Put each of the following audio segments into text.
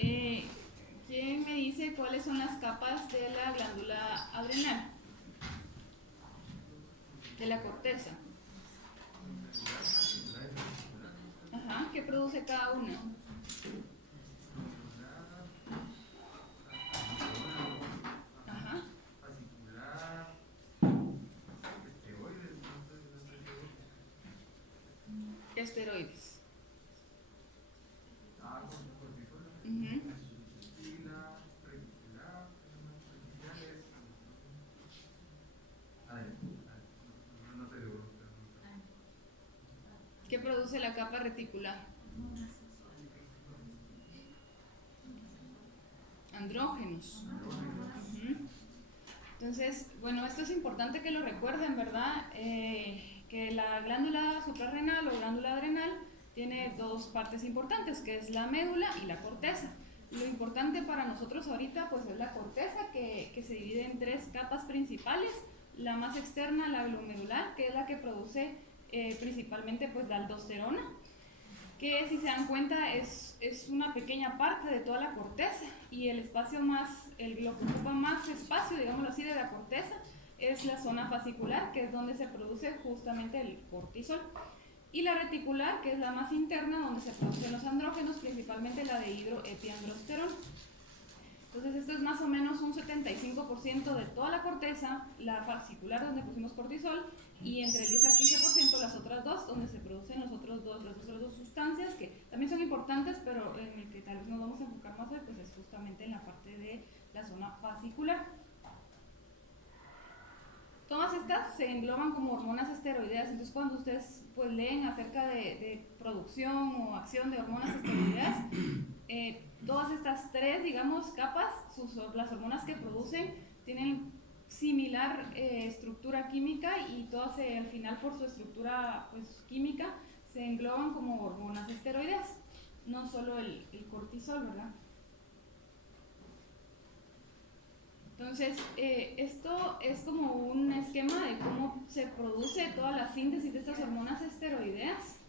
Eh, ¿Quién me dice cuáles son las capas de la glándula adrenal? De la corteza. Ajá, ¿qué produce cada una? Ajá. Esteroides. Ujú. ¿Qué produce la capa reticular? Andrógenos. Ujú. Entonces, bueno, esto es importante que lo recuerden, ¿verdad? Que la glándula suprarrenal o glándula adrenal tiene dos partes importantes, que es la médula y la corteza. Lo importante para nosotros ahorita pues es la corteza, que se divide en tres capas principales. La más externa, la glomerular, que es la que produce principalmente pues la aldosterona, que si se dan cuenta es una pequeña parte de toda la corteza, y el espacio más, lo que ocupa más espacio, digámoslo así, de la corteza es la zona fascicular, que es donde se produce justamente el cortisol, y la reticular, que es la más interna, donde se producen los andrógenos, principalmente la dehidroepiandrosterona. Entonces esto es más o menos un 75% de toda la corteza, la fascicular donde pusimos cortisol, y entre el 10 al 15% las otras dos, donde se producen las otras dos sustancias que también son importantes, pero en el que tal vez nos vamos a enfocar más hoy, pues es justamente en la parte de la zona fascicular. Todas estas se engloban como hormonas esteroideas. Entonces cuando ustedes pues leen acerca de producción o acción de hormonas esteroideas, todas estas tres, digamos, capas, las hormonas que producen tienen similar estructura química, y todas al final por su estructura pues química se engloban como hormonas esteroideas, no solo el cortisol, ¿verdad? Entonces, esto es como un esquema de cómo se produce toda la síntesis de estas hormonas esteroideas.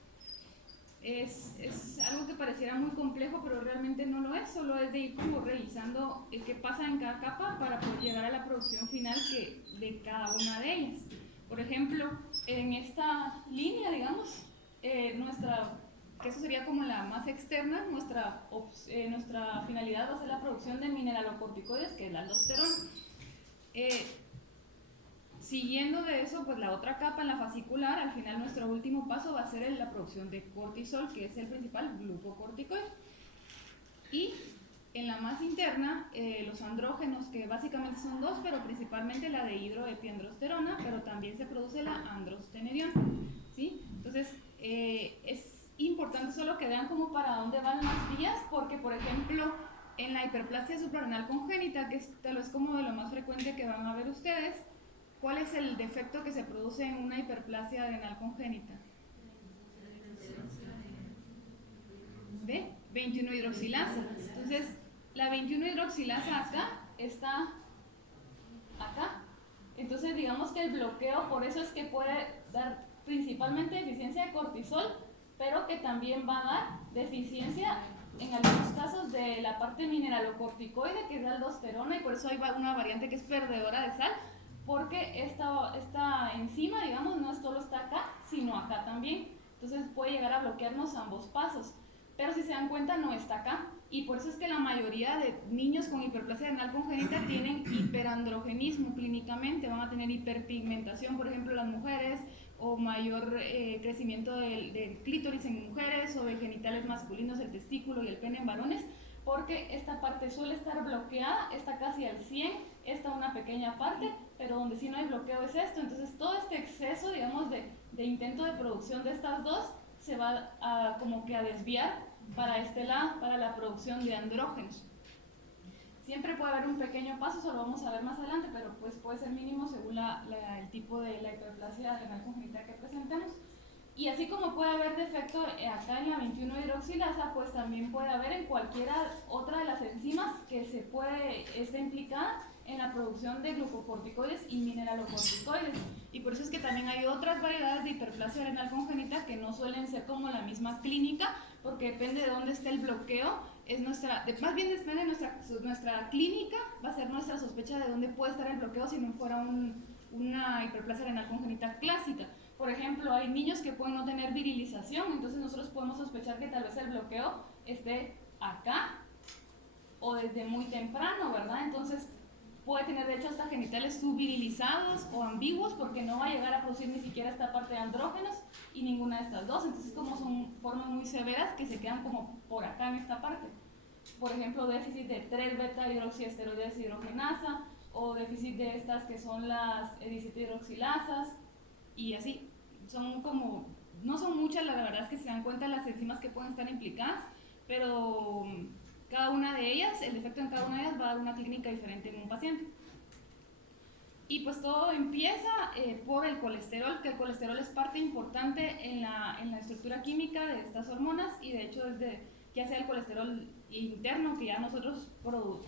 Es algo que pareciera muy complejo, pero realmente no lo es, solo es de ir como revisando qué pasa en cada capa para poder llegar a la producción final de cada una de ellas. Por ejemplo, en esta línea, digamos, que eso sería como la más externa, nuestra finalidad va a ser la producción de mineralocorticoides, que es la aldosterona. Siguiendo de eso, pues la otra capa, en la fascicular, al final nuestro último paso va a ser la producción de cortisol, que es el principal glucocorticoide. Y en la más interna, los andrógenos, que básicamente son dos, pero principalmente la dehidroepiandrosterona, pero también se produce la androstenediona, ¿sí? Entonces, es importante solo que vean como para dónde van las vías, porque, por ejemplo, en la hiperplasia suprarrenal congénita, que tal vez como de lo más frecuente que van a ver ustedes, ¿cuál es el defecto que se produce en una hiperplasia adrenal congénita? De 21-hidroxilasa. Entonces, la 21-hidroxilasa acá está acá. Entonces, digamos que el bloqueo, por eso es que puede dar principalmente deficiencia de cortisol, pero que también va a dar deficiencia en algunos casos de la parte mineralocorticoide, que es la aldosterona, y por eso hay una variante que es perdedora de sal, porque esta enzima, digamos, no solo está acá, sino acá también. Entonces puede llegar a bloquearnos ambos pasos. Pero si se dan cuenta, no está acá. Y por eso es que la mayoría de niños con hiperplasia adrenal congénita tienen hiperandrogenismo clínicamente, van a tener hiperpigmentación, por ejemplo, las mujeres, o mayor crecimiento del clítoris en mujeres, o de genitales masculinos, el testículo y el pene en varones, porque esta parte suele estar bloqueada, está casi al 100, esta una pequeña parte, pero donde sí no hay bloqueo es esto. Entonces todo este exceso, digamos, de intento de producción de estas dos se va a como que a desviar para este lado, para la producción de andrógenos. Siempre puede haber un pequeño paso, eso lo vamos a ver más adelante, pero pues puede ser mínimo según el tipo de la hiperplasia adrenal congénita que presentemos. Y así como puede haber defecto acá en la 21-hidroxilasa, pues también puede haber en cualquiera otra de las enzimas que esté implicada en la producción de glucocorticoides y mineralocorticoides. Y por eso es que también hay otras variedades de hiperplasia adrenal congénita que no suelen ser como la misma clínica, porque depende de dónde esté el bloqueo, es más bien depende de nuestra clínica, va a ser nuestra sospecha de dónde puede estar el bloqueo si no fuera una hiperplasia renal congénita clásica. Por ejemplo, hay niños que pueden no tener virilización, entonces nosotros podemos sospechar que tal vez el bloqueo esté acá o desde muy temprano, ¿verdad? Entonces puede tener de hecho hasta genitales subvirilizados o ambiguos porque no va a llegar a producir ni siquiera esta parte de andrógenos y ninguna de estas dos. Entonces como son formas muy severas que se quedan como por acá en esta parte. Por ejemplo, déficit de 3-beta-hidroxiesteroide deshidrogenasa o déficit de estas que son las 17-hidroxilasas y así. Son como, no son muchas, la verdad es que se dan cuenta las enzimas que pueden estar implicadas, pero cada una de ellas, el defecto en cada una de ellas va a dar una clínica diferente en un paciente. Y pues todo empieza por el colesterol, que el colesterol es parte importante en la estructura química de estas hormonas y de hecho desde ya sea el colesterol interno que ya nosotros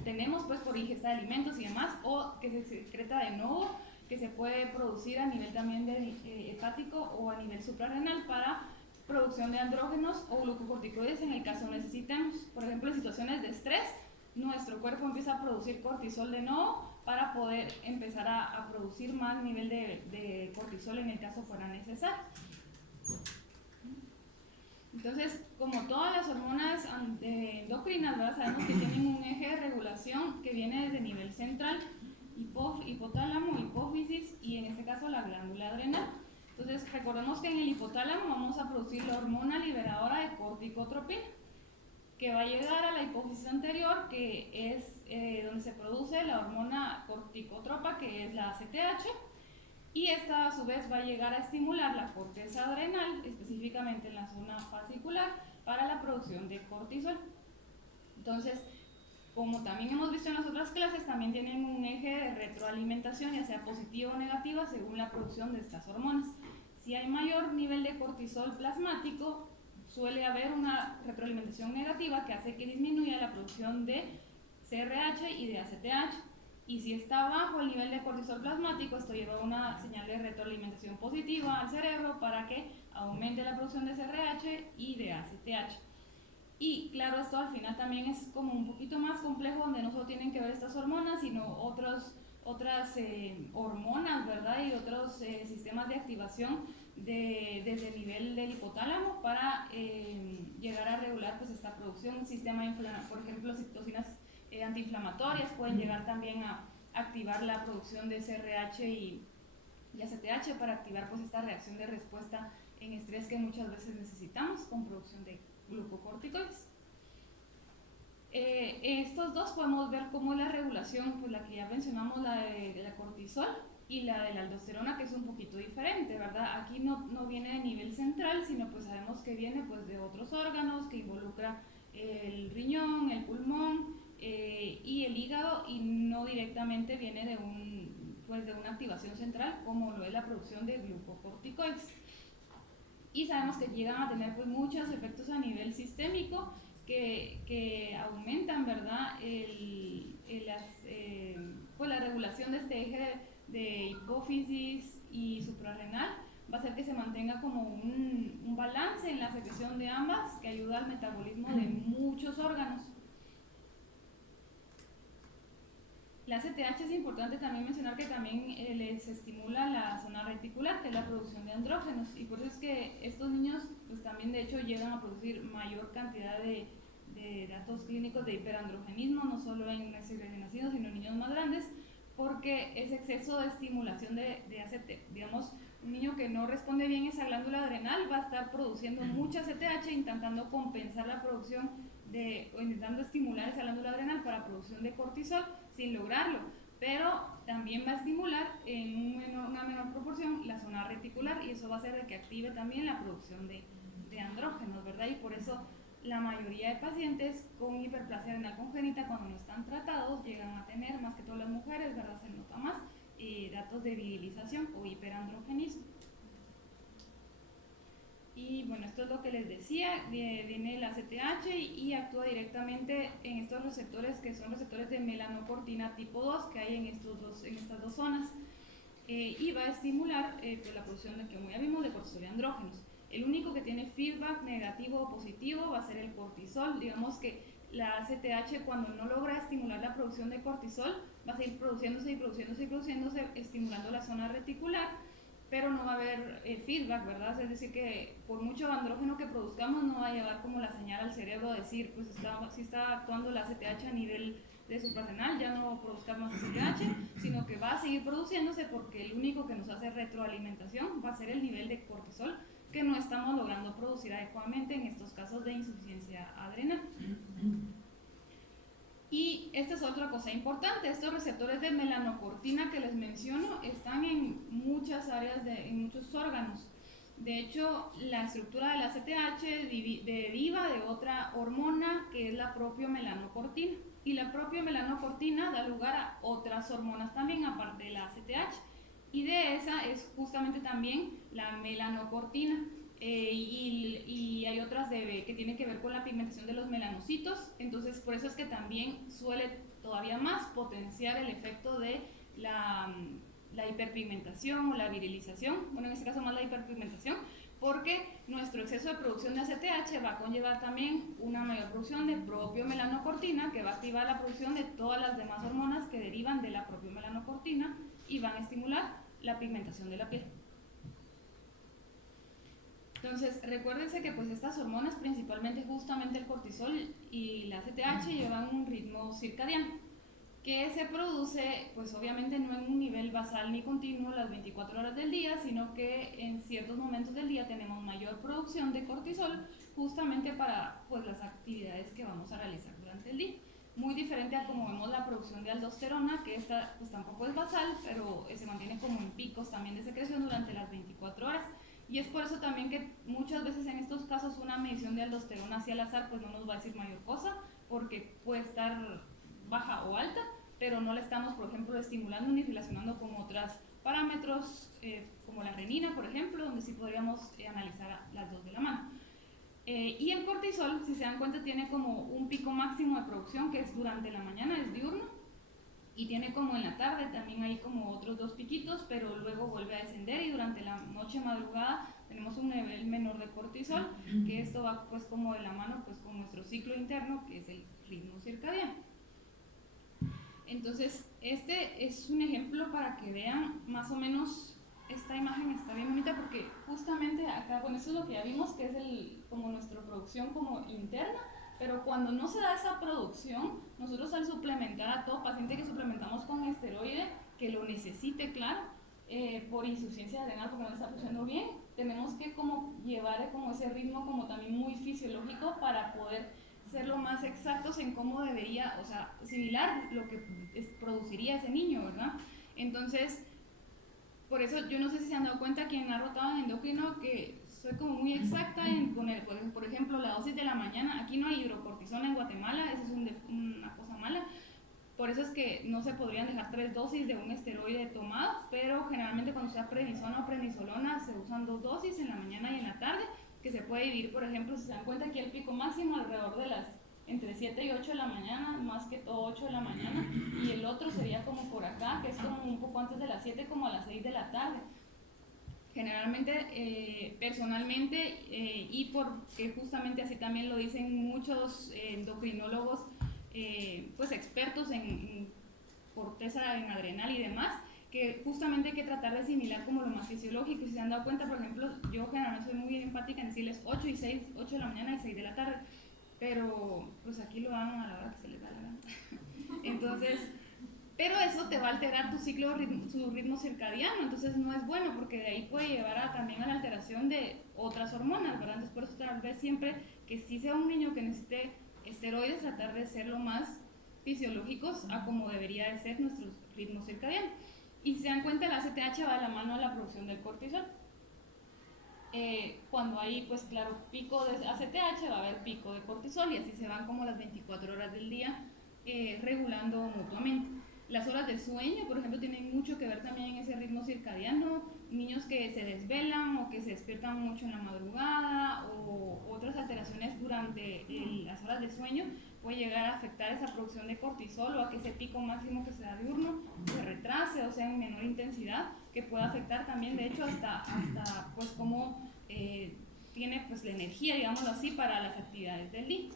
tenemos pues por ingesta de alimentos y demás, o que se secreta de nuevo, que se puede producir a nivel también hepático o a nivel suprarrenal para producción de andrógenos o glucocorticoides en el caso necesitemos. Por ejemplo, en situaciones de estrés, nuestro cuerpo empieza a producir cortisol de nuevo para poder empezar a producir más nivel de cortisol en el caso fuera necesario. Entonces, como todas las hormonas endocrinas, ¿verdad? Sabemos que tienen un eje de regulación que viene desde nivel central, hipotálamo, hipófisis y en este caso la glándula adrenal. Entonces, recordemos que en el hipotálamo vamos a producir la hormona liberadora de corticotropina, que va a llegar a la hipófisis anterior, que es donde se produce la hormona corticotropa, que es la ACTH, y esta a su vez va a llegar a estimular la corteza adrenal, específicamente en la zona fascicular, para la producción de cortisol. Entonces, como también hemos visto en las otras clases, también tienen un eje de retroalimentación, ya sea positiva o negativa, según la producción de estas hormonas. Si hay mayor nivel de cortisol plasmático, suele haber una retroalimentación negativa que hace que disminuya la producción de CRH y de ACTH. Y si está bajo el nivel de cortisol plasmático, esto lleva una señal de retroalimentación positiva al cerebro para que aumente la producción de CRH y de ACTH. Y claro, esto al final también es como un poquito más complejo, donde no solo tienen que ver estas hormonas, sino otras hormonas, ¿verdad? Y otros sistemas de activación desde el nivel del hipotálamo para llegar a regular pues esta producción. Un sistema por ejemplo, citocinas antiinflamatorias pueden llegar también a activar la producción de CRH y ACTH para activar pues esta reacción de respuesta en estrés que muchas veces necesitamos con producción de glucocorticoides. Estos dos podemos ver cómo la regulación, pues la que ya mencionamos, la de la cortisol y la de la aldosterona, que es un poquito diferente, ¿verdad? Aquí no viene de nivel central, sino pues sabemos que viene pues de otros órganos, que involucra el riñón, el pulmón y el hígado, y no directamente viene de una activación central como lo es la producción de glucocorticoides. Y sabemos que llegan a tener pues muchos efectos a nivel sistémico que aumentan, ¿verdad? Pues la regulación de este eje de hipófisis y suprarrenal va a hacer que se mantenga como un balance en la secreción de ambas, que ayuda al metabolismo de muchos órganos. La ACTH es importante también mencionar que también les estimula la zona reticular, que es la producción de andrógenos, y por eso es que estos niños pues también de hecho llegan a producir mayor cantidad de datos clínicos de hiperandrogenismo, no solo en recién nacidos, sino en niños más grandes, porque ese exceso de estimulación de ACTH, digamos, un niño que no responde bien a esa glándula adrenal va a estar produciendo mucha ACTH, intentando compensar la producción o intentando estimular esa glándula adrenal para producción de cortisol, sin lograrlo, pero también va a estimular en una menor proporción la zona reticular, y eso va a hacer que active también la producción de andrógenos, ¿verdad? Y por eso la mayoría de pacientes con hiperplasia renal congénita, cuando no están tratados, llegan a tener, más que todas las mujeres, ¿verdad? Se nota más, datos de virilización o hiperandrogenismo. Y bueno, esto es lo que les decía, viene el ACTH y actúa directamente en estos receptores que son receptores de melanocortina tipo 2 que hay en estas dos zonas, y va a estimular pues la producción de, como ya vimos, de cortisol y andrógenos. El único que tiene feedback negativo o positivo va a ser el cortisol. Digamos que la ACTH, cuando no logra estimular la producción de cortisol, va a seguir produciéndose y produciéndose y produciéndose, estimulando la zona reticular, pero no va a haber feedback, ¿verdad? Es decir, que por mucho andrógeno que produzcamos, no va a llevar como la señal al cerebro a decir, pues si está actuando la ACTH a nivel de suprarrenal, ya no produzca más ACTH, sino que va a seguir produciéndose porque el único que nos hace retroalimentación va a ser el nivel de cortisol que no estamos logrando producir adecuadamente en estos casos de insuficiencia adrenal. Y esta es otra cosa importante, estos receptores de melanocortina que les menciono están en muchas áreas, en muchos órganos. De hecho, la estructura de la ACTH deriva de otra hormona que es la propia melanocortina. Y la propia melanocortina da lugar a otras hormonas también, aparte de la ACTH. Y de esa es justamente también la melanocortina. Y hay otras que tienen que ver con la pigmentación de los melanocitos, entonces por eso es que también suele todavía más potenciar el efecto de la hiperpigmentación o la virilización, bueno, en este caso más la hiperpigmentación, porque nuestro exceso de producción de ACTH va a conllevar también una mayor producción de propio melanocortina, que va a activar la producción de todas las demás hormonas que derivan de la propia melanocortina y van a estimular la pigmentación de la piel. Entonces, recuérdense que pues estas hormonas, principalmente justamente el cortisol y la ACTH, llevan un ritmo circadiano que se produce, pues obviamente no en un nivel basal ni continuo las 24 horas del día, sino que en ciertos momentos del día tenemos mayor producción de cortisol justamente para pues las actividades que vamos a realizar durante el día. Muy diferente a como vemos la producción de aldosterona, que esta pues tampoco es basal, pero se mantiene como en picos también de secreción durante las 24 horas. Y es por eso también que muchas veces en estos casos una medición de aldosterona hacia al azar pues no nos va a decir mayor cosa, porque puede estar baja o alta, pero no la estamos, por ejemplo, estimulando ni relacionando con otros parámetros como la renina, por ejemplo, donde sí podríamos analizar las dos de la mano. Y el cortisol, si se dan cuenta, tiene como un pico máximo de producción que es durante la mañana, es diurno, y tiene como en la tarde también hay como otros 2 piquitos, pero luego vuelve a descender y durante la noche madrugada tenemos un nivel menor de cortisol, que esto va pues como de la mano pues con nuestro ciclo interno, que es el ritmo circadiano. Entonces, este es un ejemplo para que vean más o menos, esta imagen está bien bonita porque justamente acá, bueno, eso es lo que ya vimos, que es como nuestra producción como interna, pero cuando no se da esa producción, nosotros al suplementar a todo paciente que suplementamos con esteroide, que lo necesite, claro, por insuficiencia adrenal porque no está funcionando bien, tenemos que como llevar como ese ritmo como también muy fisiológico para poder ser lo más exactos en cómo debería, o sea, similar lo que produciría ese niño, ¿verdad? Entonces, por eso yo no sé si se han dado cuenta quien ha rotado en endocrino que soy como muy exacta en poner, por ejemplo, la dosis de la mañana. Aquí no hay hidrocortisona en Guatemala, eso es una cosa mala. Por eso es que no se podrían dejar 3 dosis de un esteroide tomado, pero generalmente cuando sea prednisona o prednisolona se usan 2 dosis en la mañana y en la tarde, que se puede dividir, por ejemplo, si se dan cuenta aquí el pico máximo alrededor de las entre 7 y 8 de la mañana, más que todo 8 de la mañana, y el otro sería como por acá, que es como un poco antes de las 7, como a las 6 de la tarde. Generalmente, personalmente, y porque justamente así también lo dicen muchos endocrinólogos, pues expertos en corteza, en adrenal y demás, que justamente hay que tratar de asimilar como lo más fisiológico. Y si se han dado cuenta, por ejemplo, yo generalmente soy muy empática en decirles 8 y 6, 8 de la mañana y 6 de la tarde, pero pues aquí lo dan a la hora que se les da la gana. Entonces, pero eso te va a alterar tu ciclo, su ritmo circadiano, entonces no es bueno porque de ahí puede llevar también a la alteración de otras hormonas, ¿verdad? Entonces por eso tal vez siempre que sí sea un niño que necesite esteroides, tratar de ser lo más fisiológicos a como debería de ser nuestro ritmo circadiano. Y si se dan cuenta, la ACTH va de la mano a la producción del cortisol. Cuando hay, pues claro, pico de ACTH, va a haber pico de cortisol y así se van como las 24 horas del día regulando mutuamente. Las horas de sueño, por ejemplo, tienen mucho que ver también en ese ritmo circadiano. Niños que se desvelan o que se despiertan mucho en la madrugada o otras alteraciones durante las horas de sueño puede llegar a afectar esa producción de cortisol o a que ese pico máximo que se da diurno se retrase o sea en menor intensidad, que puede afectar también de hecho hasta pues cómo tiene pues la energía, digámoslo así, para las actividades del día.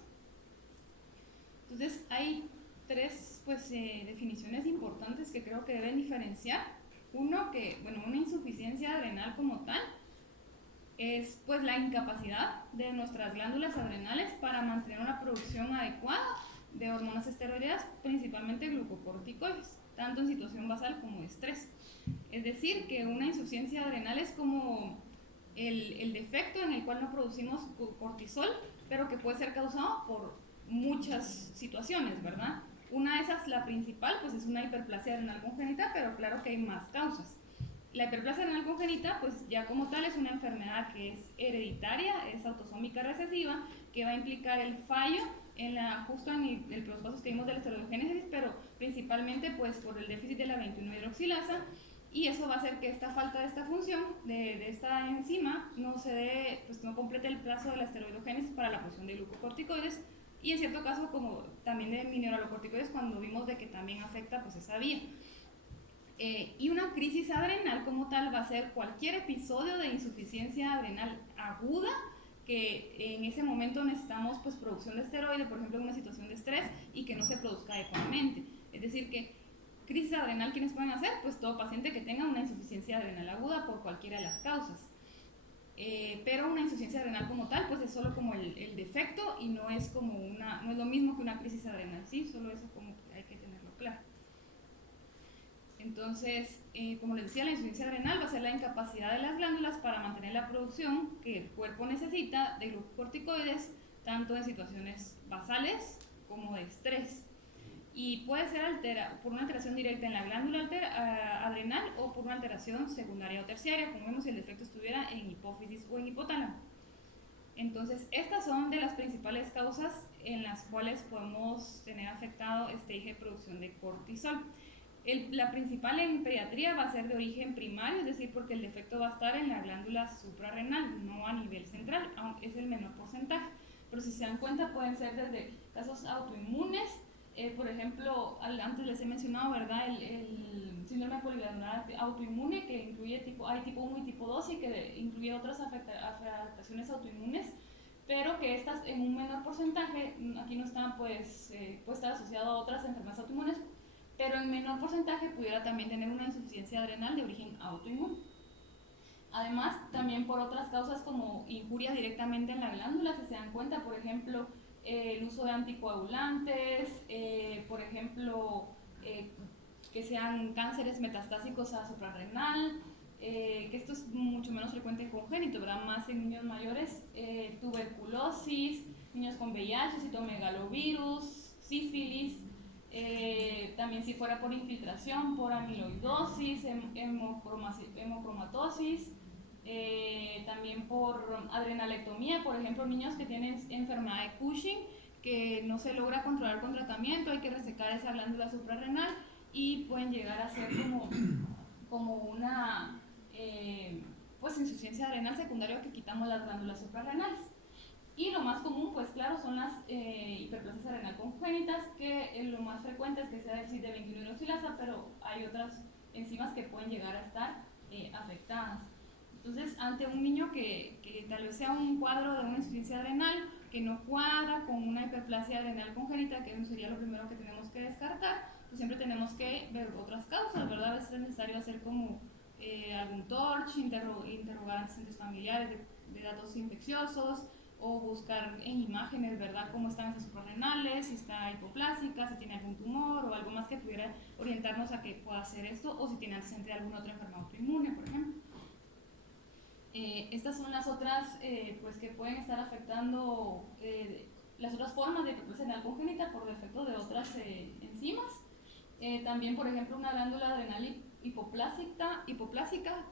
Entonces hay tres pues, definiciones importantes que creo que deben diferenciar. Uno, que bueno, una insuficiencia adrenal como tal es pues la incapacidad de nuestras glándulas adrenales para mantener una producción adecuada de hormonas esteroideas, principalmente glucocorticoides, tanto en situación basal como de estrés. Es decir, que una insuficiencia adrenal es como el defecto en el cual no producimos cortisol, pero que puede ser causado por muchas situaciones, ¿verdad? Una de esas, la principal, pues es una hiperplasia adrenal congénita, pero claro que hay más causas. La hiperplasia adrenal congénita, pues ya como tal es una enfermedad que es hereditaria, es autosómica recesiva, que va a implicar el fallo justo en los pasos que vimos de la esteroidogénesis, pero principalmente pues por el déficit de la 21-hidroxilasa, y eso va a hacer que esta falta de esta función, de esta enzima, no se dé, pues no complete el plazo de la esteroidogénesis para la producción de glucocorticoides, y en cierto caso como también de mineralocorticoides cuando vimos de que también afecta pues esa vía. Y una crisis adrenal como tal va a ser cualquier episodio de insuficiencia adrenal aguda que en ese momento necesitamos pues producción de esteroide, por ejemplo en una situación de estrés, y que no se produzca adecuadamente. Es decir que crisis adrenal, ¿quiénes pueden hacer? Pues todo paciente que tenga una insuficiencia adrenal aguda por cualquiera de las causas. Pero una insuficiencia adrenal como tal pues es solo como el defecto y no es como no es lo mismo que una crisis adrenal, ¿sí? Solo eso como que hay que tenerlo claro. Entonces, como les decía, la insuficiencia adrenal va a ser la incapacidad de las glándulas para mantener la producción que el cuerpo necesita de glucocorticoides, tanto en situaciones basales como de estrés. Y puede ser por una alteración directa en la glándula adrenal o por una alteración secundaria o terciaria, como vemos si el defecto estuviera en hipófisis o en hipotálamo. Entonces, estas son de las principales causas en las cuales podemos tener afectado este eje de producción de cortisol. La principal en pediatría va a ser de origen primario, es decir, porque el defecto va a estar en la glándula suprarrenal, no a nivel central, aunque es el menor porcentaje. Pero si se dan cuenta, pueden ser desde casos autoinmunes, por ejemplo, antes les he mencionado, ¿verdad?, el síndrome poliglandular autoinmune, que incluye hay tipo 1 y tipo 2 y que incluye otras afectaciones autoinmunes, pero que estas en un menor porcentaje, aquí no están, pues, puede estar asociado a otras enfermedades autoinmunes, pero en menor porcentaje pudiera también tener una insuficiencia adrenal de origen autoinmune. Además, también por otras causas como injuria directamente en la glándula, si se dan cuenta, por ejemplo, el uso de anticoagulantes, por ejemplo, que sean cánceres metastásicos a suprarrenal, que esto es mucho menos frecuente en congénito, ¿verdad? Más en niños mayores, tuberculosis, niños con VIH, citomegalovirus, sífilis, también si fuera por infiltración, por amiloidosis, hemocromatosis, también por adrenalectomía, por ejemplo, niños que tienen enfermedad de Cushing, que no se logra controlar con tratamiento, hay que resecar esa glándula suprarrenal y pueden llegar a ser como una pues insuficiencia adrenal secundaria que quitamos las glándulas suprarrenales. Y lo más común, pues claro, son las hiperplasias adrenal congénitas, que lo más frecuente es que sea déficit de 21-hidroxilasa, pero hay otras enzimas que pueden llegar a estar afectadas. Entonces, ante un niño que tal vez sea un cuadro de una insuficiencia adrenal, que no cuadra con una hiperplasia adrenal congénita, que sería lo primero que tenemos que descartar, pues siempre tenemos que ver otras causas, ¿verdad? A veces es necesario hacer como algún TORCH, interrogar antecedentes familiares de datos infecciosos, o buscar en imágenes, ¿verdad?, cómo están esas suprarrenales, si está hipoplásica, si tiene algún tumor o algo más que pudiera orientarnos a que pueda hacer esto, o si tiene antecedente de alguna otra enfermedad autoinmune, por ejemplo. Estas son las otras pues que pueden estar afectando las otras formas de hiperplasia adrenal congénita por defecto de otras enzimas. También, por ejemplo, una glándula adrenal hipoplásica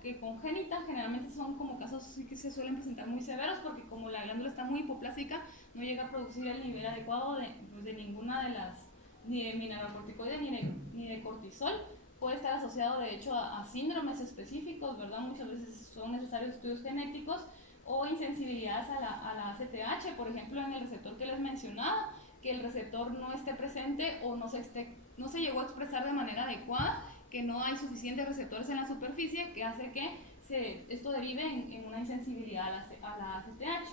que congénita, generalmente son como casos que se suelen presentar muy severos, porque como la glándula está muy hipoplásica, no llega a producir el nivel adecuado de ninguna de las, ni de mineralocorticoides ni de cortisol. Puede estar asociado de hecho a síndromes específicos, ¿verdad? Muchas veces son necesarios estudios genéticos o insensibilidades a la ACTH, por ejemplo, en el receptor que les mencionaba, que el receptor no esté presente o no se llegó a expresar de manera adecuada, que no hay suficientes receptores en la superficie, que hace que esto derive en una insensibilidad a la ACTH.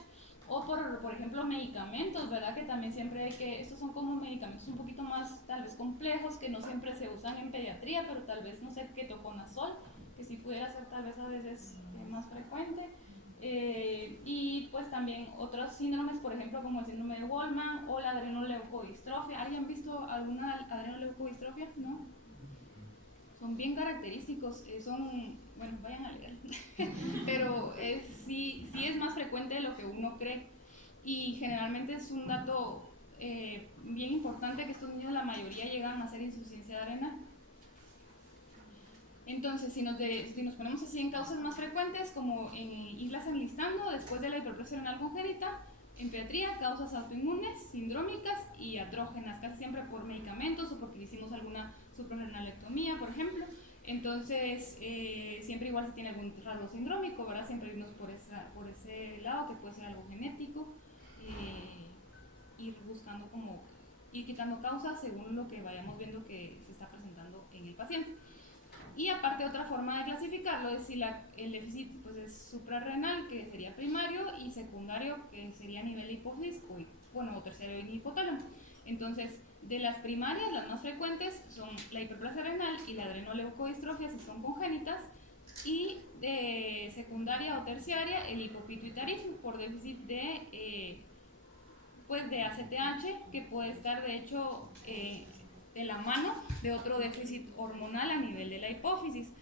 o por ejemplo medicamentos, ¿verdad? Que también siempre hay que, estos son como medicamentos un poquito más tal vez complejos, que no siempre se usan en pediatría, pero tal vez, no sé, ketoconazol, que sí pudiera ser tal vez a veces más frecuente. Y pues también otros síndromes, por ejemplo, como el síndrome de Wolman o la adrenoleucodistrofia. ¿Alguien visto alguna adrenoleucodistrofia? ¿No? Son bien característicos, bueno, vayan a leer, pero sí es más frecuente de lo que uno cree, y generalmente es un dato bien importante, que estos niños la mayoría llegan a hacer insuficiencia de adrenal. Entonces, si nos ponemos así en causas más frecuentes, como en irlas enlistando, después de la hiperplasia renal congénita, en pediatría, causas autoinmunes, sindrómicas y atrógenas, casi siempre por medicamentos o porque hicimos alguna suprarrenalectomía, por ejemplo. Entonces, siempre igual si tiene algún rasgo sindrómico, ¿verdad? Siempre irnos por ese lado, que puede ser algo genético, ir buscando como, ir quitando causas según lo que vayamos viendo que se está presentando en el paciente. Y aparte, otra forma de clasificarlo es si el déficit pues, es suprarrenal, que sería primario, y secundario, que sería a nivel hipófisis, o terciario en hipotálamo. Entonces, de las primarias, las más frecuentes son la hiperplasia renal y la adrenoleucodistrofia, si son congénitas, y de secundaria o terciaria, el hipopituitarismo por déficit de ACTH, que puede estar de hecho de la mano de otro déficit hormonal a nivel de la hipófisis.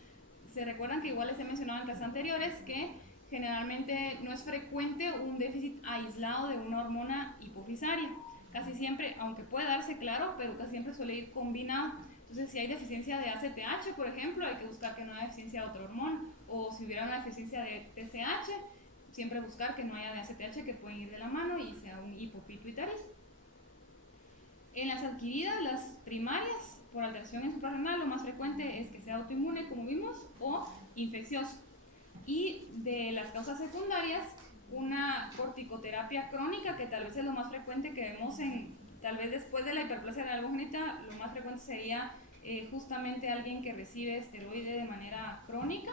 Se recuerdan que igual les he mencionado en clases anteriores que generalmente no es frecuente un déficit aislado de una hormona hipofisaria. Casi siempre, aunque puede darse, claro, pero casi siempre suele ir combinado. Entonces, si hay deficiencia de ACTH, por ejemplo, hay que buscar que no haya deficiencia de otra hormona. O si hubiera una deficiencia de TSH, siempre buscar que no haya de ACTH, que pueden ir de la mano y sea un hipopituitarismo. En las adquiridas, las primarias, por alteración en suprarrenal, lo más frecuente es que sea autoinmune, como vimos, o infeccioso. Y de las causas secundarias, una corticoterapia crónica, que tal vez es lo más frecuente que vemos tal vez después de la hiperplasia renal congénita, lo más frecuente sería justamente alguien que recibe esteroide de manera crónica.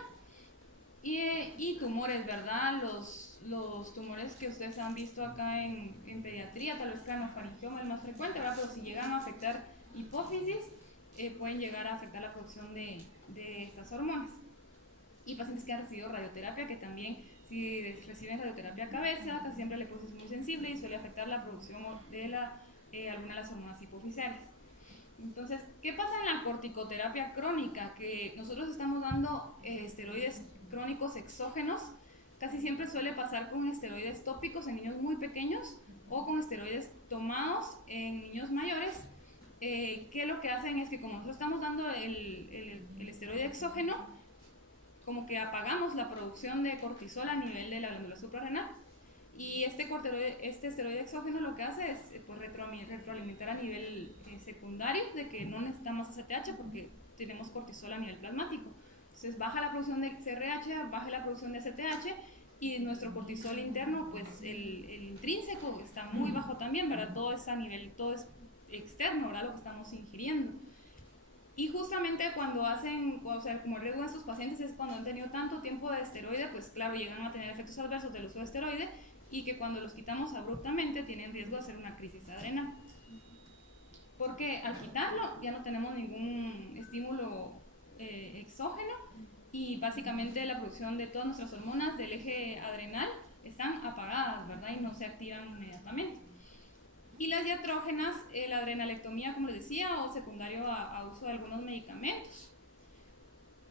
Y tumores, ¿verdad? Los tumores que ustedes han visto acá en pediatría, tal vez cranofaringioma el más frecuente, ¿verdad? Pero si llegan a afectar hipófisis, pueden llegar a afectar la producción de estas hormonas. Y pacientes que han recibido radioterapia, que también, si reciben radioterapia cabeza, casi siempre la hipófisis es muy sensible y suele afectar la producción de alguna de las hormonas hipofisales. Entonces, ¿qué pasa en la corticoterapia crónica? Que nosotros estamos dando esteroides crónicos exógenos. Casi siempre suele pasar con esteroides tópicos en niños muy pequeños o con esteroides tomados en niños mayores, que lo que hacen es que como nosotros estamos dando el esteroide exógeno, como que apagamos la producción de cortisol a nivel de la glándula suprarrenal. Y este esteroide exógeno lo que hace es pues, retroalimentar a nivel secundario, de que no necesitamos ACTH porque tenemos cortisol a nivel plasmático. Entonces baja la producción de CRH, baja la producción de ACTH, y nuestro cortisol interno, pues el intrínseco está muy bajo también, ¿verdad? Todo es a nivel, todo es externo, ¿verdad? Lo que estamos ingiriendo. Y justamente cuando hacen, o sea, como el riesgo de estos pacientes es cuando han tenido tanto tiempo de esteroide, pues claro, llegan a tener efectos adversos del uso de esteroide, y que cuando los quitamos abruptamente tienen riesgo de hacer una crisis adrenal. Porque al quitarlo ya no tenemos ningún estímulo exógeno, y básicamente la producción de todas nuestras hormonas del eje adrenal están apagadas, ¿verdad? Y no se activan inmediatamente. Y las diatrógenas, la adrenalectomía, como les decía, o secundario a uso de algunos medicamentos.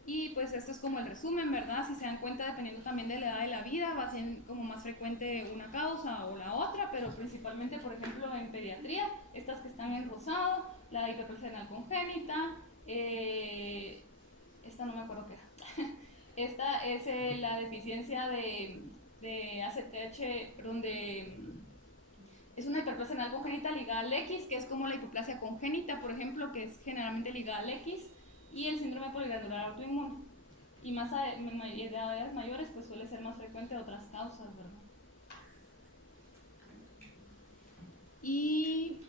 Y pues esto es como el resumen, ¿verdad? Si se dan cuenta, dependiendo también de la edad de la vida, va a ser como más frecuente una causa o la otra, pero principalmente, por ejemplo, en pediatría, estas que están en rosado, la hiperplasia renal congénita, esta no me acuerdo qué era. Esta es la deficiencia de ACTH, perdón, es una hiperplasia renal congénita ligada al X, que es como la hipoplasia congénita, por ejemplo, que es generalmente ligada al X, y el síndrome poliglandular autoinmune. Y más en edades mayores, pues suele ser más frecuente otras causas, ¿verdad? Y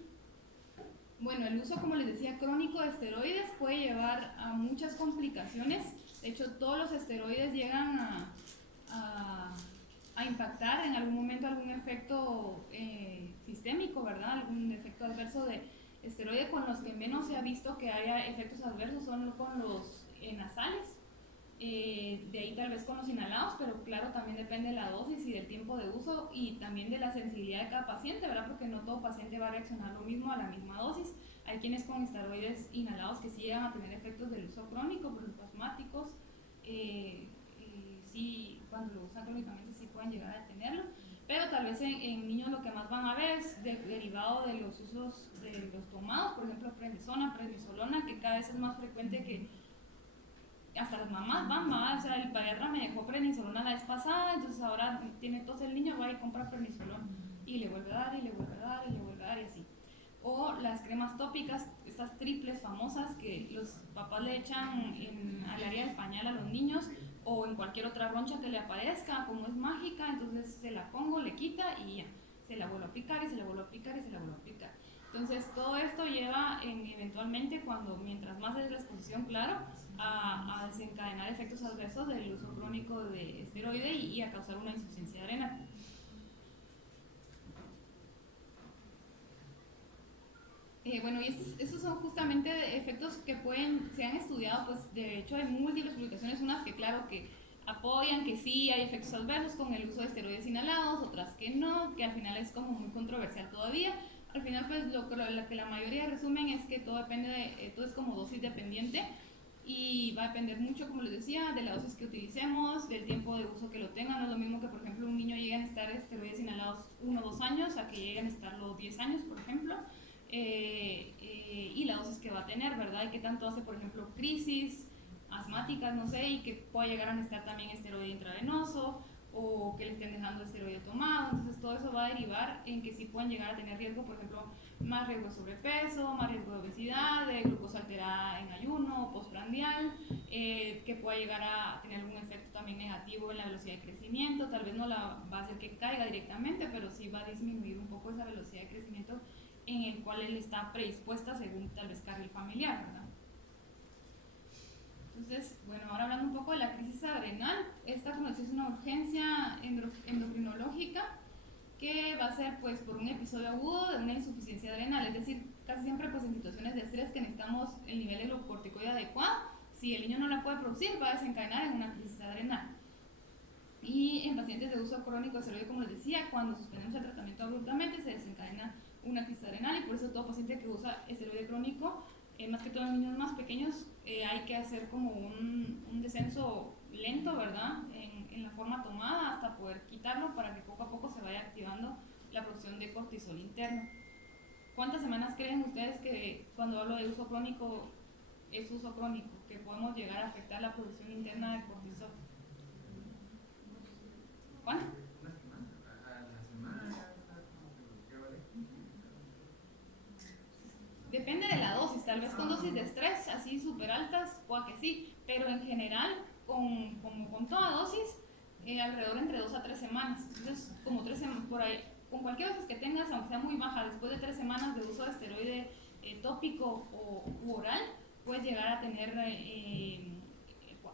bueno, el uso, como les decía, crónico de esteroides puede llevar a muchas complicaciones. De hecho, todos los esteroides llegan a a impactar en algún momento algún efecto sistémico, ¿verdad? Algún efecto adverso de esteroide. Con los que menos se ha visto que haya efectos adversos son con los nasales, de ahí tal vez con los inhalados, pero claro, también depende de la dosis y del tiempo de uso y también de la sensibilidad de cada paciente, ¿verdad? Porque no todo paciente va a reaccionar lo mismo a la misma dosis. Hay quienes con esteroides inhalados que sí llegan a tener efectos del uso crónico, por ejemplo, asmáticos, sí, cuando lo usan crónicamente sí pueden llegar a tenerlo, pero tal vez en niños lo que más van a ver es derivado de los usos de los tomados, por ejemplo, prednisona, prednisolona, que cada vez es más frecuente que hasta las mamás van, o sea, el pediatra me dejó prednisolona la vez pasada, entonces ahora tiene tos el niño, va y compra prednisolona y le vuelve a dar, y le vuelve a dar, y le vuelve a dar, y así. O las cremas tópicas, estas triples famosas que los papás le echan al área del pañal a los niños o en cualquier otra roncha que le aparezca, como es mágica, entonces se la pongo, le quita y ya, se la vuelvo a aplicar y se la vuelvo a aplicar y se la vuelvo a aplicar. Entonces todo esto lleva eventualmente, mientras más es la exposición, claro, a desencadenar efectos adversos del uso crónico de esteroide y a causar una insuficiencia renal. Bueno, y estos son justamente efectos que se han estudiado, pues de hecho hay múltiples publicaciones, unas que claro que apoyan que sí hay efectos adversos con el uso de esteroides inhalados, otras que no, que al final es como muy controversial todavía. Al final pues lo que la mayoría resumen es que todo depende todo es como dosis dependiente y va a depender mucho, como les decía, de la dosis que utilicemos, del tiempo de uso que lo tengan. No es lo mismo que por ejemplo un niño llegue a necesitar esteroides inhalados 1 o 2 años a que llegue a necesitarlo 10 años, por ejemplo. Y la dosis que va a tener, ¿verdad? Y qué tanto hace, por ejemplo, crisis asmáticas, no sé, y que pueda llegar a necesitar también esteroide intravenoso o que le estén dejando esteroide tomado. Entonces todo eso va a derivar en que sí pueden llegar a tener riesgo, por ejemplo, más riesgo de sobrepeso, más riesgo de obesidad, de glucosa alterada en ayuno, postprandial, que pueda llegar a tener algún efecto también negativo en la velocidad de crecimiento. Tal vez no la va a hacer que caiga directamente, pero sí va a disminuir un poco esa velocidad de crecimiento en el cual él está predispuesta según tal vez carril familiar, ¿verdad? Entonces, bueno, ahora hablando un poco de la crisis adrenal, esta como decía es una urgencia endocrinológica que va a ser pues por un episodio agudo de una insuficiencia adrenal, es decir, casi siempre pues en situaciones de estrés que necesitamos el nivel de glucocorticoide adecuado, si el niño no la puede producir va a desencadenar en una crisis adrenal. Y en pacientes de uso crónico de esteroide, como les decía, cuando suspendemos el tratamiento abruptamente se desencadena una crisis adrenal y por eso todo paciente que usa esteroide crónico, más que todo en niños más pequeños, hay que hacer como un descenso lento, ¿verdad? En la forma tomada hasta poder quitarlo para que poco a poco se vaya activando la producción de cortisol interno. ¿Cuántas semanas creen ustedes que cuando hablo de uso crónico es uso crónico? Que podemos llegar a afectar la producción interna de cortisol. ¿Cuánto? Depende de la dosis, tal vez con dosis de estrés así súper altas, pueda que sí, pero en general, con toda dosis, alrededor entre 2 a 3 semanas. Entonces, como 3 semanas, por ahí, con cualquier dosis que tengas, aunque sea muy baja, después de 3 semanas de uso de esteroide tópico u oral, puedes llegar a tener,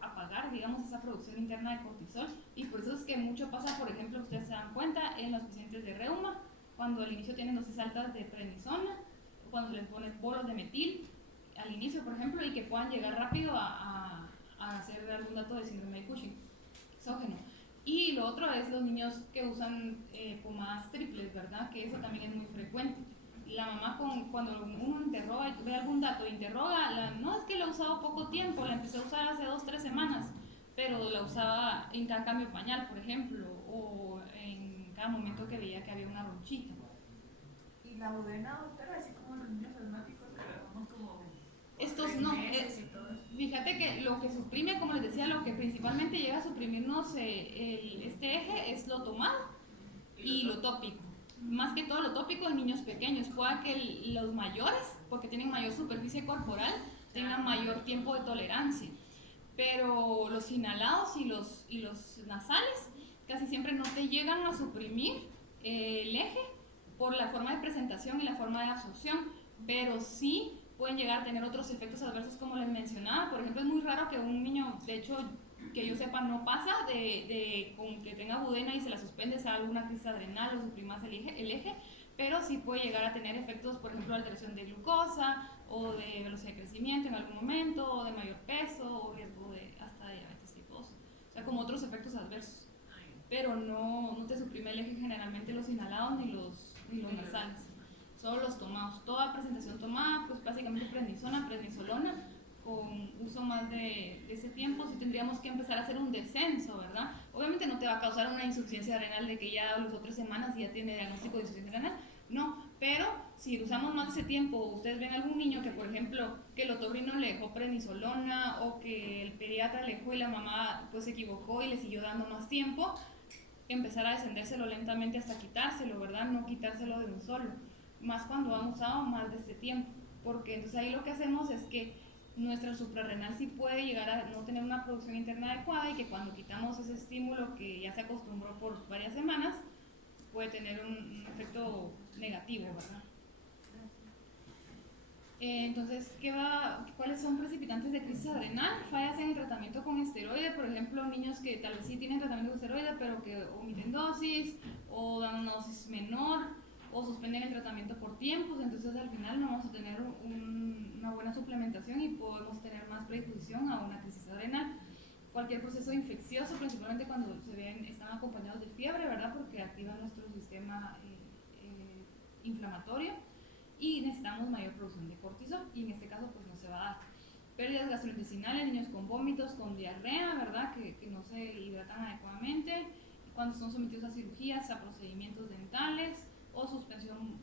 apagar, digamos, esa producción interna de cortisol. Y por eso es que mucho pasa, por ejemplo, ustedes se dan cuenta en los pacientes de reuma, cuando al inicio tienen dosis altas de prednisona, cuando se les pone bolos de metil al inicio, por ejemplo, y que puedan llegar rápido a hacer algún dato de síndrome de Cushing, exógeno. Y lo otro es los niños que usan pomadas triples, ¿verdad? Que eso también es muy frecuente. La mamá cuando uno interroga y ve algún dato, interroga, no es que la he usado poco tiempo, la empecé a usar hace 2 o 3 semanas, pero la usaba en cada cambio pañal, por ejemplo, o en cada momento que veía que había una ronchita. Y la budena, doctora, así como los niños asmáticos que tomamos como estos no, fíjate que lo que suprime, como les decía, lo que principalmente llega a suprimirnos este eje es lo tomado y lo tópico. Más que todo lo tópico en niños pequeños, pueda que los mayores, porque tienen mayor superficie corporal, tengan mayor tiempo de tolerancia. Pero los inhalados y los nasales casi siempre no te llegan a suprimir el eje por la forma de presentación y la forma de absorción, pero sí pueden llegar a tener otros efectos adversos como les mencionaba. Por ejemplo, es muy raro que un niño, de hecho que yo sepa no pasa de con que tenga budena y se la suspende, sea alguna crisis adrenal o suprimas el eje, pero sí puede llegar a tener efectos, por ejemplo, de alteración de glucosa o de velocidad de crecimiento en algún momento, o de mayor peso, o riesgo de hasta de diabetes tipo 2. O sea, como otros efectos adversos. Pero no te suprime el eje generalmente los inhalados ni los nasales. Solo los tomados. Toda presentación tomada, pues básicamente prednisona, prednisolona, con uso más de ese tiempo, sí tendríamos que empezar a hacer un descenso, ¿verdad? Obviamente no te va a causar una insuficiencia renal de que ya a las 2 semanas ya tiene diagnóstico de insuficiencia renal, no, pero si usamos más de ese tiempo, ustedes ven algún niño que, por ejemplo, que el otorrino le dejó prednisolona o que el pediatra le dejó y la mamá pues se equivocó y le siguió dando más tiempo, empezar a descendérselo lentamente hasta quitárselo, ¿verdad? No quitárselo de un solo, más cuando han usado más de este tiempo, porque entonces ahí lo que hacemos es que nuestra suprarrenal sí puede llegar a no tener una producción interna adecuada y que cuando quitamos ese estímulo que ya se acostumbró por varias semanas, puede tener un efecto negativo, ¿verdad? Entonces, ¿cuáles son precipitantes de crisis adrenal? Fallas en el tratamiento con esteroide, por ejemplo, niños que tal vez sí tienen tratamiento con esteroide, pero que omiten dosis, o dan una dosis menor, o suspenden el tratamiento por tiempos, entonces al final no vamos a tener una buena suplementación y podemos tener más predisposición a una crisis adrenal. Cualquier proceso infeccioso, principalmente cuando están acompañados de fiebre, ¿verdad? Porque activa nuestro sistema inflamatorio y necesitamos mayor producción de cortisol y en este caso pues no se va a dar. Pérdidas gastrointestinales, niños con vómitos, con diarrea, ¿verdad? Que no se hidratan adecuadamente, cuando son sometidos a cirugías, a procedimientos dentales o suspensión